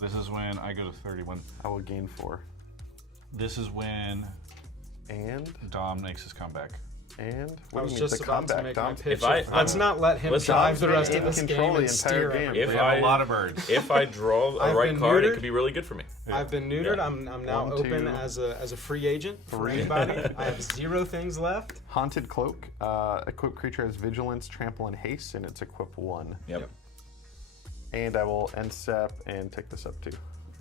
This is when I go to 31. I will gain 4. This is when And Dom makes his comeback. and I what was do you mean? just The about to comeback, make Dom? my pitch. If I- Let's not let him Listen, drive the rest in of this control game the and entire steer game. everything. If We have I- a lot of birds. If I draw a I've right been card, it neutered. could be really good for me. I've been neutered. Yeah. I'm now 1, open 2, as a free agent for 3. anybody. I have 0 things left. Haunted Cloak. Equipped creature has Vigilance, Trample, and Haste, and it's equip 1. Yep. And I will end step and take this up too.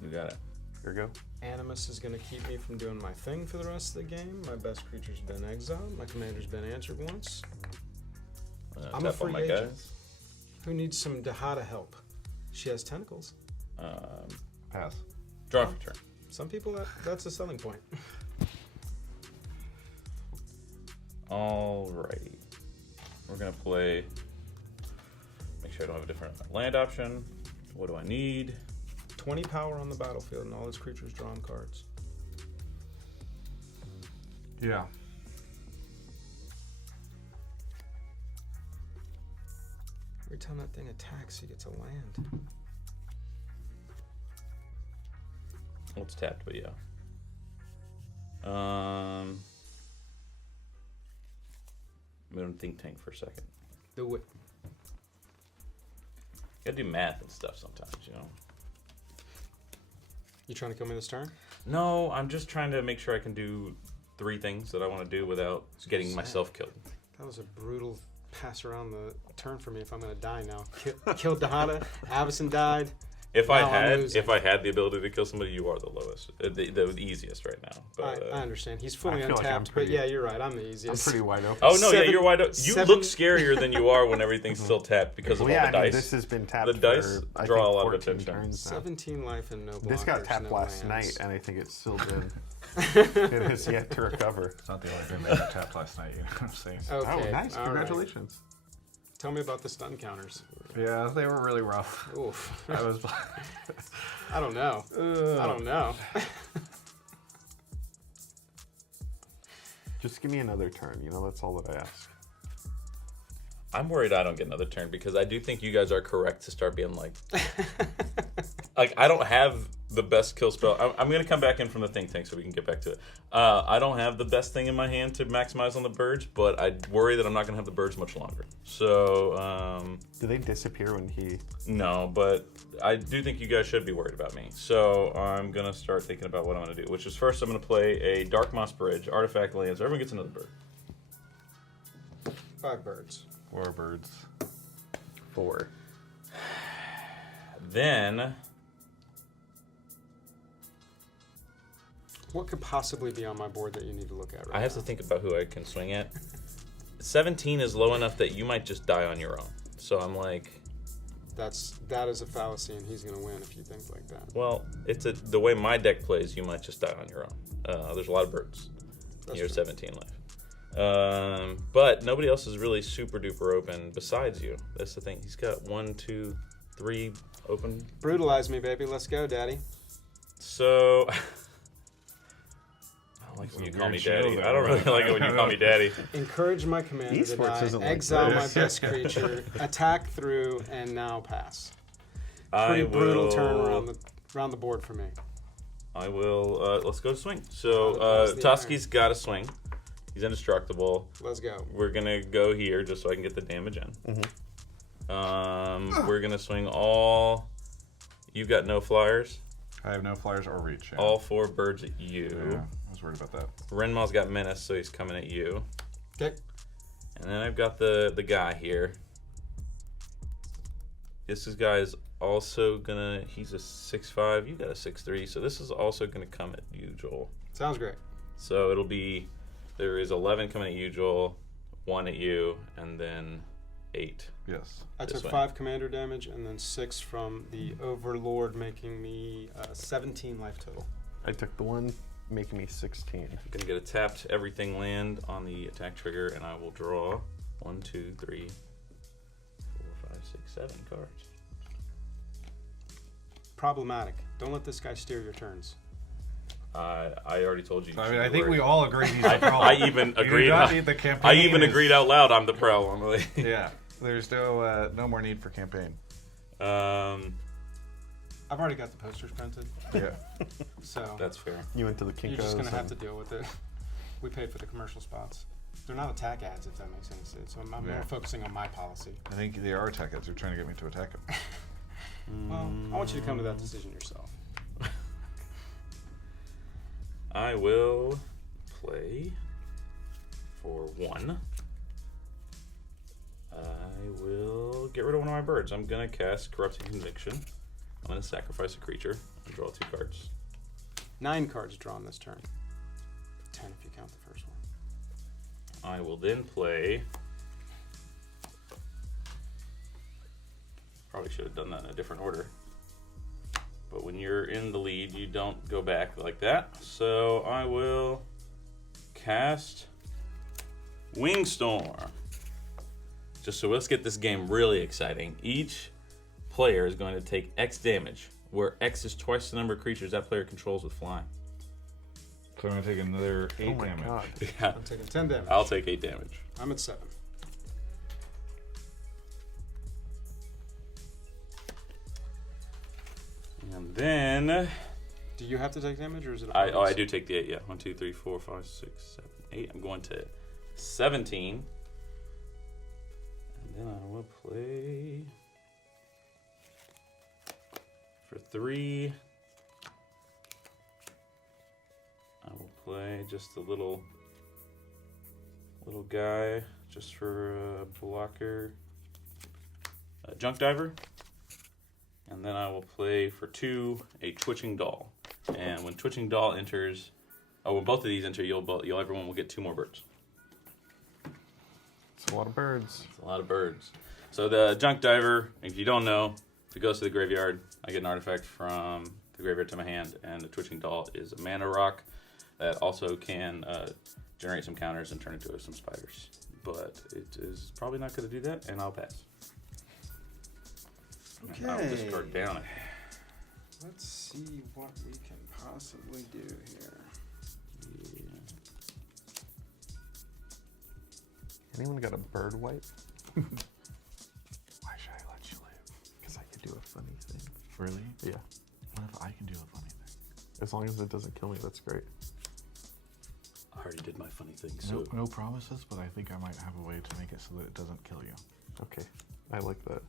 You got it. Here we go. Animus is going to keep me from doing my thing for the rest of the game. My best creature's been exiled. My commander's been answered once. I'm a Tap on free my agent. guys. Who needs some Dahada help? She has tentacles. Pass. Draw for turn. Some people, that's a selling point. Alrighty. We're gonna play. Make sure I don't have a different land option. What do I need? 20 power on the battlefield and all his creatures drawing cards. Yeah. Every time that thing attacks, he gets a land. Well, it's tapped, but yeah. I'm gonna think tank for a second. Do it. Gotta do math and stuff sometimes, you know. You trying to kill me this turn? No, I'm just trying to make sure I can do 3 things that I want to do without getting myself killed. That was a brutal pass around the turn for me if I'm going to die now. Killed Dahada. Avison died. If Now I I'm losing. had the ability to kill somebody, you are the lowest, the easiest right now. But, I understand. He's fully I feel like I'm untapped, pretty- but yeah, you're right. I'm the I'm easiest. pretty wide open. oh no, yeah, Seven- you're wide open. You seven- look scarier than you are when everything's still tapped because of Well, all yeah, the I mean, dice. this has been tapped The dice for, I draw think, a lot of 14 attention. turns now. 17 life and no blockers. This got tapped no last lands. night, and I think it's still been. It has yet to recover. It's not the only game that got tapped last night. You know what I'm saying? Okay. Oh, nice! all right. Congratulations. Tell me about the stun counters. Yeah, they were really rough. Oof. I was. I don't know. I don't know. Just give me another turn. You know, that's all that I ask. I'm worried I don't get another turn because I do think you guys are correct to start being like I don't have the best kill spell. I'm going to come back in from the think tank so we can get back to it. I don't have the best thing in my hand to maximize on the birds, but I worry that I'm not going to have the birds much longer. So, Do they disappear when he? no, but I do think you guys should be worried about me. So I'm going to start thinking about what I'm going to do, which is first I'm going to play a Dark Moss Bridge, Artifact lands, everyone gets another bird. 5 birds. 4 birds. 4. Then What could possibly be on my board that you need to look at right I have now? to think about who I can swing at. 17 is low enough that you might just die on your own. So I'm like, That is a fallacy, and he's going to win if you think like that. well, the way my deck plays, you might just die on your own. There's a lot of birds. That's You're true. 17 life. But nobody else is really super duper open besides you. That's the thing. He's got 1, 2, 3 open. Brutalize me, baby. Let's go, daddy. So I don't like when you It's a call me weird show, daddy. though. I don't really like it when you call me daddy. Encourage my commander to Esports die, isn't like exile my this. best creature, attack through, and now pass. I Pretty brutal will turn around the board for me. I will. Let's go to swing. So Close the Toski's got to swing. He's indestructible. Let's go. We're gonna go here just so I can get the damage in. We're gonna swing all. You've got no flyers. I have no flyers or reach. Yeah. All 4 birds at you. Yeah, I was worried about that. Renmal's got menace, so he's coming at you. Okay. And then I've got the guy here. This guy is also gonna. He's a 6'5". You got a 6'3". So this is also gonna come at you, Joel. Sounds great. So it'll be. There is 11 coming at you, Joel. 1 at you, and then 8. Yes. I This took way. 5 commander damage and then 6 from the Overlord, making me 17 life total. I took the one, making me 16. I'm gonna get a tapped everything land on the attack trigger, and I will draw 1, 2, 3, 4, 5, 6, 7 cards. Problematic. Don't let this guy steer your turns. I already told you. I mean, I think we all agree he's the problem. I even You do agreed. not need the campaign. I even is- agreed out loud. I'm the problem. Yeah. There's no more need for campaign. I've already got the posters printed, Yeah. so That's fair. You went to the Kinko's. you're just going to have to and- deal with it. We paid for the commercial spots. They're not attack ads, if that makes any sense. So I'm Yeah. more focusing on my policy. I think they are attack ads. They're trying to get me to attack him. Well, I want you to come to that decision yourself. I will play for 1. I will get rid of one of my birds. I'm going to cast Corrupting Conviction. I'm going to sacrifice a creature and draw 2 cards. 9 cards drawn this turn. 10 if you count the first one. I will then play. Probably should have done that in a different order. But when you're in the lead, you don't go back like that. So I will cast Wingstorm. Just so let's get this game really exciting. Each player is going to take X damage, where X is twice the number of creatures that player controls with flying. So I'm going to take another 8 Oh my damage. god. Yeah, I'm taking 10 damage. I'll take 8 damage. I'm at 7. And then Do you have to take damage, or is it? I do take the 8, yeah. 1, 2, 3, 4, 5, 6, 7, 8. I'm going to 17. And then I will play for 3. I will play just a little little guy just for a blocker. Junk Diver. And then I will play for 2 a Twitching Doll. And when Twitching Doll enters, when both of these enter, everyone will get 2 more birds. It's a lot of birds. It's a lot of birds. So the Junk Diver, if you don't know, if it goes to the graveyard, I get an artifact from the graveyard to my hand, and the Twitching Doll is a mana rock that also can generate some counters and turn into some spiders. But it is probably not going to do that, and I'll pass. Okay. I'll discard down. Let's see what we can possibly do here. Yeah. Anyone got a bird wipe? Why should I let you live? Because I could do a funny thing. Really? Yeah. What if I can do a funny thing? As long as it doesn't kill me, that's great. I already did my funny thing, so No promises, but I think I might have a way to make it so that it doesn't kill you. Okay. I like that.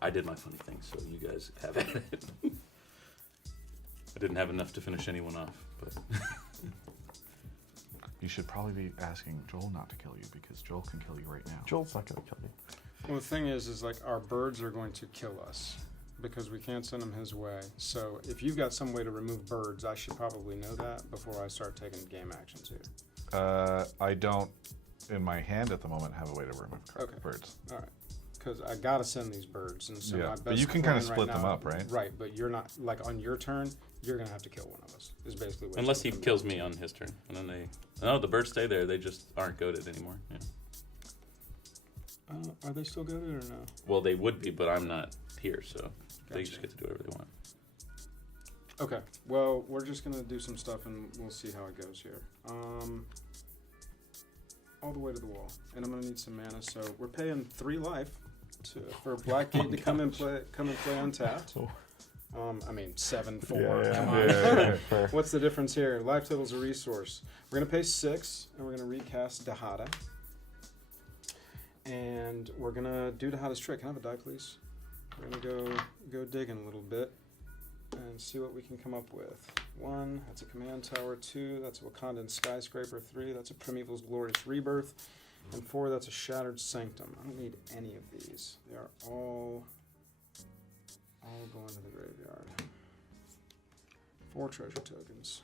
I did my funny thing, so you guys have at it. I didn't have enough to finish anyone off, but You should probably be asking Joel not to kill you, because Joel can kill you right now. Joel's not going to kill me. Well, the thing is like our birds are going to kill us because we can't send them his way. So if you've got some way to remove birds, I should probably know that before I start taking game actions here. I don't, in my hand at the moment, have a way to remove birds. All right. Because I gotta send these birds, and so Yeah, my best but you can kinda plan split right them now- up, right? Right, but you're not like on your turn. You're gonna have to kill one of us. Is basically what unless he it's gonna kills be. me on his turn, and then the birds stay there. They just aren't goaded anymore. Yeah. Are they still goaded or no? Well, they would be, but I'm not here, so they Gotcha. just get to do whatever they want. Okay. Well, we're just gonna do some stuff, and we'll see how it goes here. All the way to the wall, and I'm gonna need some mana. So we're paying 3 life for Blackgate to come and play untapped. I mean 7/4. Come on. Fair. What's the difference here? Life total's a resource. We're gonna pay 6, and we're gonna recast Dahada. And we're gonna do Dahada's trick. Can I have a die, please? We're gonna go digging a little bit and see what we can come up with. 1, that's a command tower. 2, that's a Wakandan skyscraper. 3, that's a Primeval's glorious rebirth. And 4, that's a shattered sanctum. I don't need any of these. They are all going to the graveyard. 4 treasure tokens.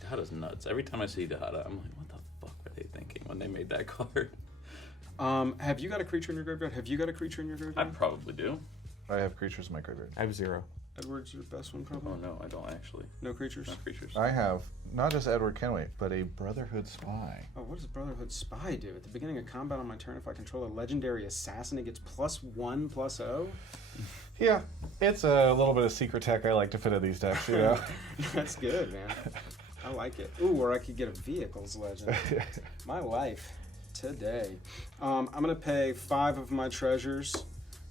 Dahada's nuts. Every time I see Dahada, I'm like, what the fuck were they thinking when they made that card? Have you got a creature in your graveyard? I probably do. I have creatures in my graveyard. I have 0. Edward's your best one, probably. Oh no, I don't actually. No creatures? No creatures. I have not just Edward Kenway, but a Brotherhood Spy. Oh, what does Brotherhood Spy do? At the beginning of combat on my turn, if I control a legendary assassin, it gets +1/+0? Yeah, it's a little bit of secret tech I like to fit in these decks, you know? That's good, man. I like it. Ooh, or I could get a vehicles legend. My life today. I'm gonna pay 5 of my treasures,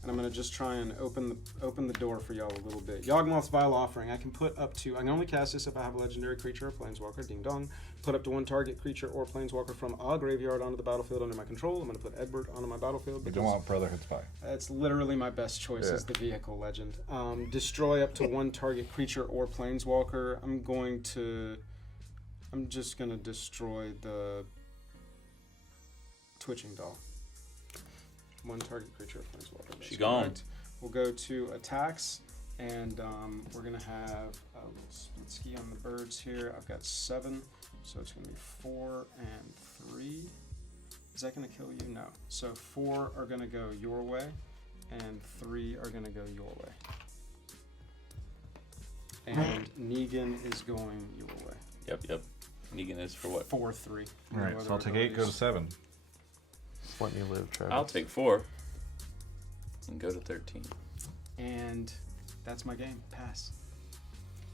and I'm gonna just try and open the door for y'all a little bit. Yawgmoth's Vile Offering. I can put up to. I can only cast this if I have a legendary creature or planeswalker. Ding dong. Put up to 1 target creature or planeswalker from a graveyard onto the battlefield under my control. I'm gonna put Edward onto my battlefield. You don't want Brotherhood Spy. That's literally my best choice is the vehicle legend. Destroy up to 1 target creature or planeswalker. I'm just gonna destroy the Twitching Doll. 1 target creature or planeswalker. That's She gone. correct. We'll go to attacks, and we're gonna have a little split ski on the birds here. I've got 7, so it's gonna be 4 and 3. Is that gonna kill you? No. So 4 are gonna go your way, and 3 are gonna go your way. And Negan is going your way. Yep. Negan is for what? 4/3. All right, so I'll take 8, go to 7. Just let me live, Travis. I'll take 4 and go to 13. And that's my game. Pass.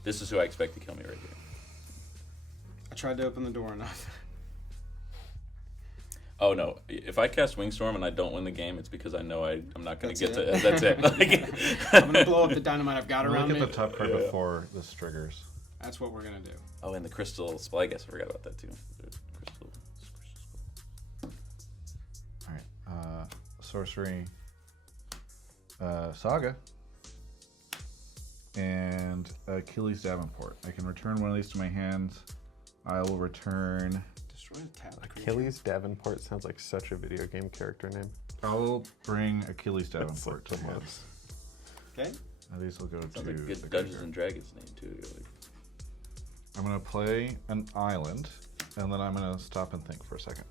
This is who I expect to kill me right here. I tried to open the door enough. Oh no! If I cast Wingstorm and I don't win the game, it's because I know I'm not going That's to get it. to. That's it. Like, I'm gonna blow up the dynamite I've got around Look me. at the top card before this triggers. That's what we're gonna do. oh, and the crystal spell. I guess I forgot about that too. Crystal. All right, sorcery, saga, and Achilles Davenport. I can return one of these to my hand. I will return Destroy a tapped creature. Achilles Davenport sounds like such a video game character name. I'll bring Achilles Davenport to like this. Okay. Now these will go Sounds to like a the good Dungeons graveyard. and Dragons name too. Like, I'm gonna play an island, and then I'm gonna stop and think for a second.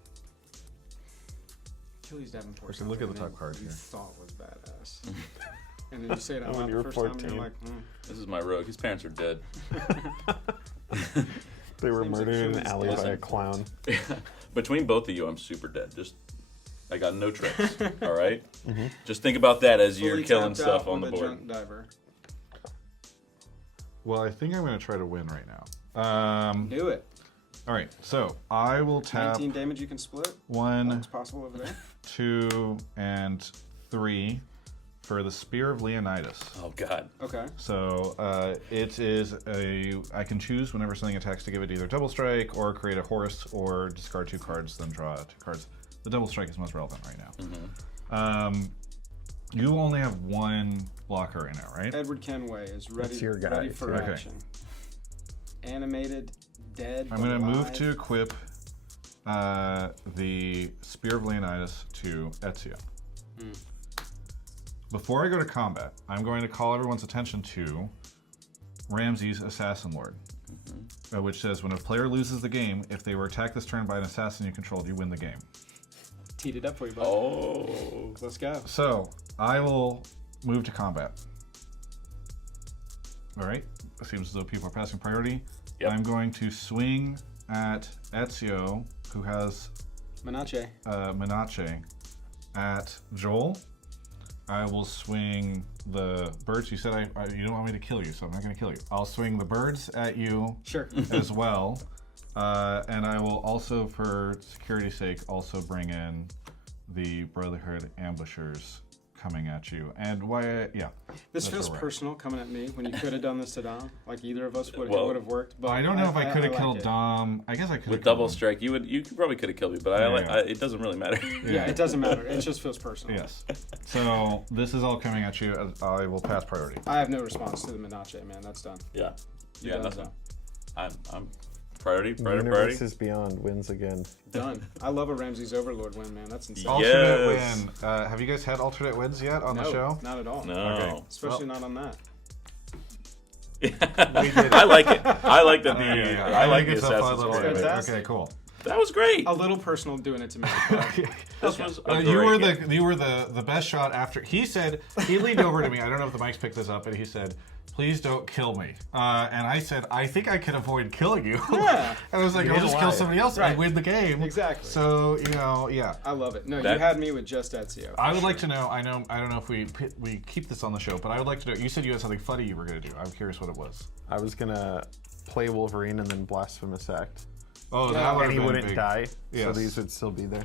Achilles Davenport. Okay, look at the sounds top like a card name you here. thought was badass. And then you say it out When loud you the were first time, and 14. you're like, this is my rogue. His parents are dead. They were Seems like murdered in an Achilles alley by a Davenport. clown. Between both of you, I'm super dead. Just I got no tricks. All right. Just think about that as you're fully killing tapped stuff out on the with a board. junk diver. Well, I think I'm gonna try to win right now. Do it. All right, so I will tap 19 damage you can split. 1, That's possible over there. 2, and 3 for the Spear of Leonidas. Oh God. Okay. So it is I can choose whenever something attacks to give it either double strike or create a horse or discard 2 cards, then draw 2 cards. The double strike is most relevant right now. You only have 1 blocker right now, right? Edward Kenway is ready, That's your guy, ready for okay. action. Animated, dead. I'm going to move alive. to equip the Spear of Leonidas to Ezio. Before I go to combat, I'm going to call everyone's attention to Ramses' Assassin Lord, which says when a player loses the game, if they were attacked this turn by an assassin you controlled, you win the game. Teed it up for you, bud. Oh. Let's go. So I will move to combat. All right. It seems as though people are passing priority. Yep. I'm going to swing at Ezio, who has Menace. Menace, at Joel. I will swing the birds. You said you don't want me to kill you, so I'm not going to kill you. I'll swing the birds at you Sure. as well. And I will also, for security's sake, also bring in the Brotherhood ambushers coming at you. And why? Yeah. This that's feels where we're at. personal coming at me when you could have done this to Dom. Like either of us would Well, have worked. But I don't know if I could have like killed it. Dom. I guess I could With have double strike, you probably could have killed me, but Yeah. it doesn't really matter. Yeah, it doesn't matter. It just feels personal. Yes. So this is all coming at you. I will pass priority. I have no response to the Menace, man. That's done. Yeah. You Yeah. done, Nothing. I'm priority. Priority. Universes Beyond wins again. Done. I love a Ramses Overlord win, man. That's insane. Alternate Yes. win. Have you guys had alternate wins yet on no, the show? not at all. No. Okay. Especially not on that. I like it. I like that. I like the it's a fun Assassin's little Creed. bit. Fantastic. Okay, cool. That was great. A little personal doing it to me. but- This was a You were great game. the best shot after. He said, he leaned over to me. I don't know if the mics picked this up, but he said, "Please don't kill me." And I said, "I think I can avoid killing you." Yeah. And I was like, You "I'll didn't just kill lie. somebody else Right. and win the game." Exactly. So yeah. I love it. No, That- you had me with just Ezio. I would like to know. I don't know if we keep this on the show, but I would like to know. You said you had something funny you were going to do. I'm curious what it was. I was gonna play Wolverine and then Blasphemous Act. Oh, Yeah. that would And have he been wouldn't big. die, so Yes. these would still be there.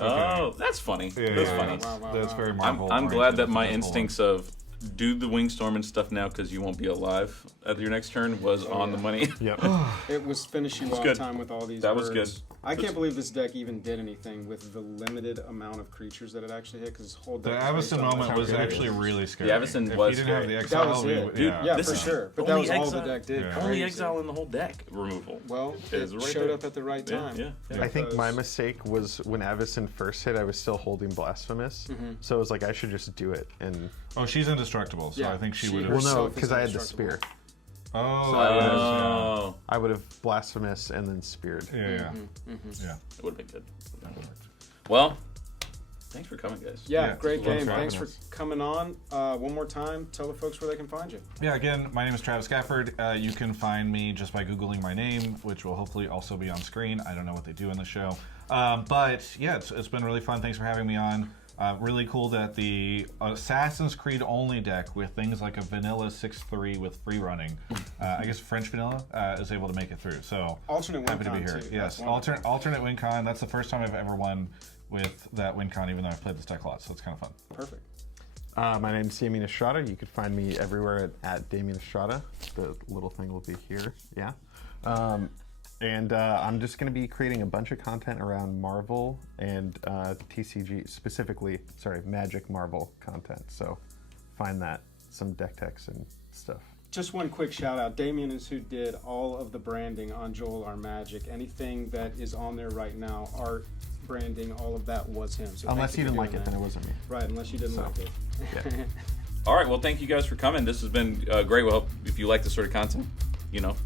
Oh, that's funny. Yeah, That's yeah, funny. Wow. That's very I'm Marvel. glad oriented. that my That's instincts of do the Wingstorm and stuff now because you won't be alive at your next turn was on the money. Yep. It was finish you off good. time with all these That was birds. good. I can't believe this deck even did anything with the limited amount of creatures that it actually hit, because this whole The deck is based Avacyn on moment how was good it actually is. really scary. The Avacyn if was you didn't have scary. the That exile, was it. would- Dude, Yeah, This for is sure. But that was only all the exile- deck did. Yeah. Only Crazy. exile in the whole deck removal. Well, It is it right showed there. up at the right time. Yeah. I think my Because- mistake was when Avacyn first hit, I was still holding Blasphemous. So it was like, I should just do it. And Oh, she's indestructible, so Yeah, I think she she would well, have. no, herself is because I had the indestructible. spear. Oh, Oh, I would have Blasphemous and then speared. yeah. it would have been good. Well, thanks for coming, guys. Yeah, Yeah, great thanks game. for having Thanks for us. coming on. One more time, tell the folks where they can find you. Yeah, again, my name is Travis Gafford. You can find me just by Googling my name, which will hopefully also be on screen. I don't know what they do in the show. But yeah, it's been really fun. Thanks for having me on. Really cool that the Assassin's Creed only deck with things like a vanilla 6/3 with free running, I guess French vanilla, is able to make it through. So Alternate win happy to be con, here. too. Yes, That's wonderful. alternate win con. That's the first time I've ever won with that win con, even though I've played this deck a lot. So it's kind of fun. Perfect. My name's Damian Estrada. You can find me everywhere at Damian Estrada. The little thing will be here. Yeah. And I'm just going to be creating a bunch of content around Marvel and TCG, specifically, Magic Marvel content. So find that, some deck techs and stuff. just one quick shout out. Damian is who did all of the branding on Joel R Magic. Anything that is on there right now, art, branding, all of that was him. So Unless thank you for didn't like doing it, that. then it wasn't me. Right, unless you didn't So, like it. yeah. All right, well, thank you guys for coming. This has been great. Well, if you like this sort of content, you know,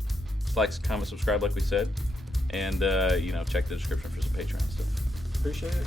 like, comment, subscribe, like we said, and you know, check the description for some Patreon stuff. Appreciate it.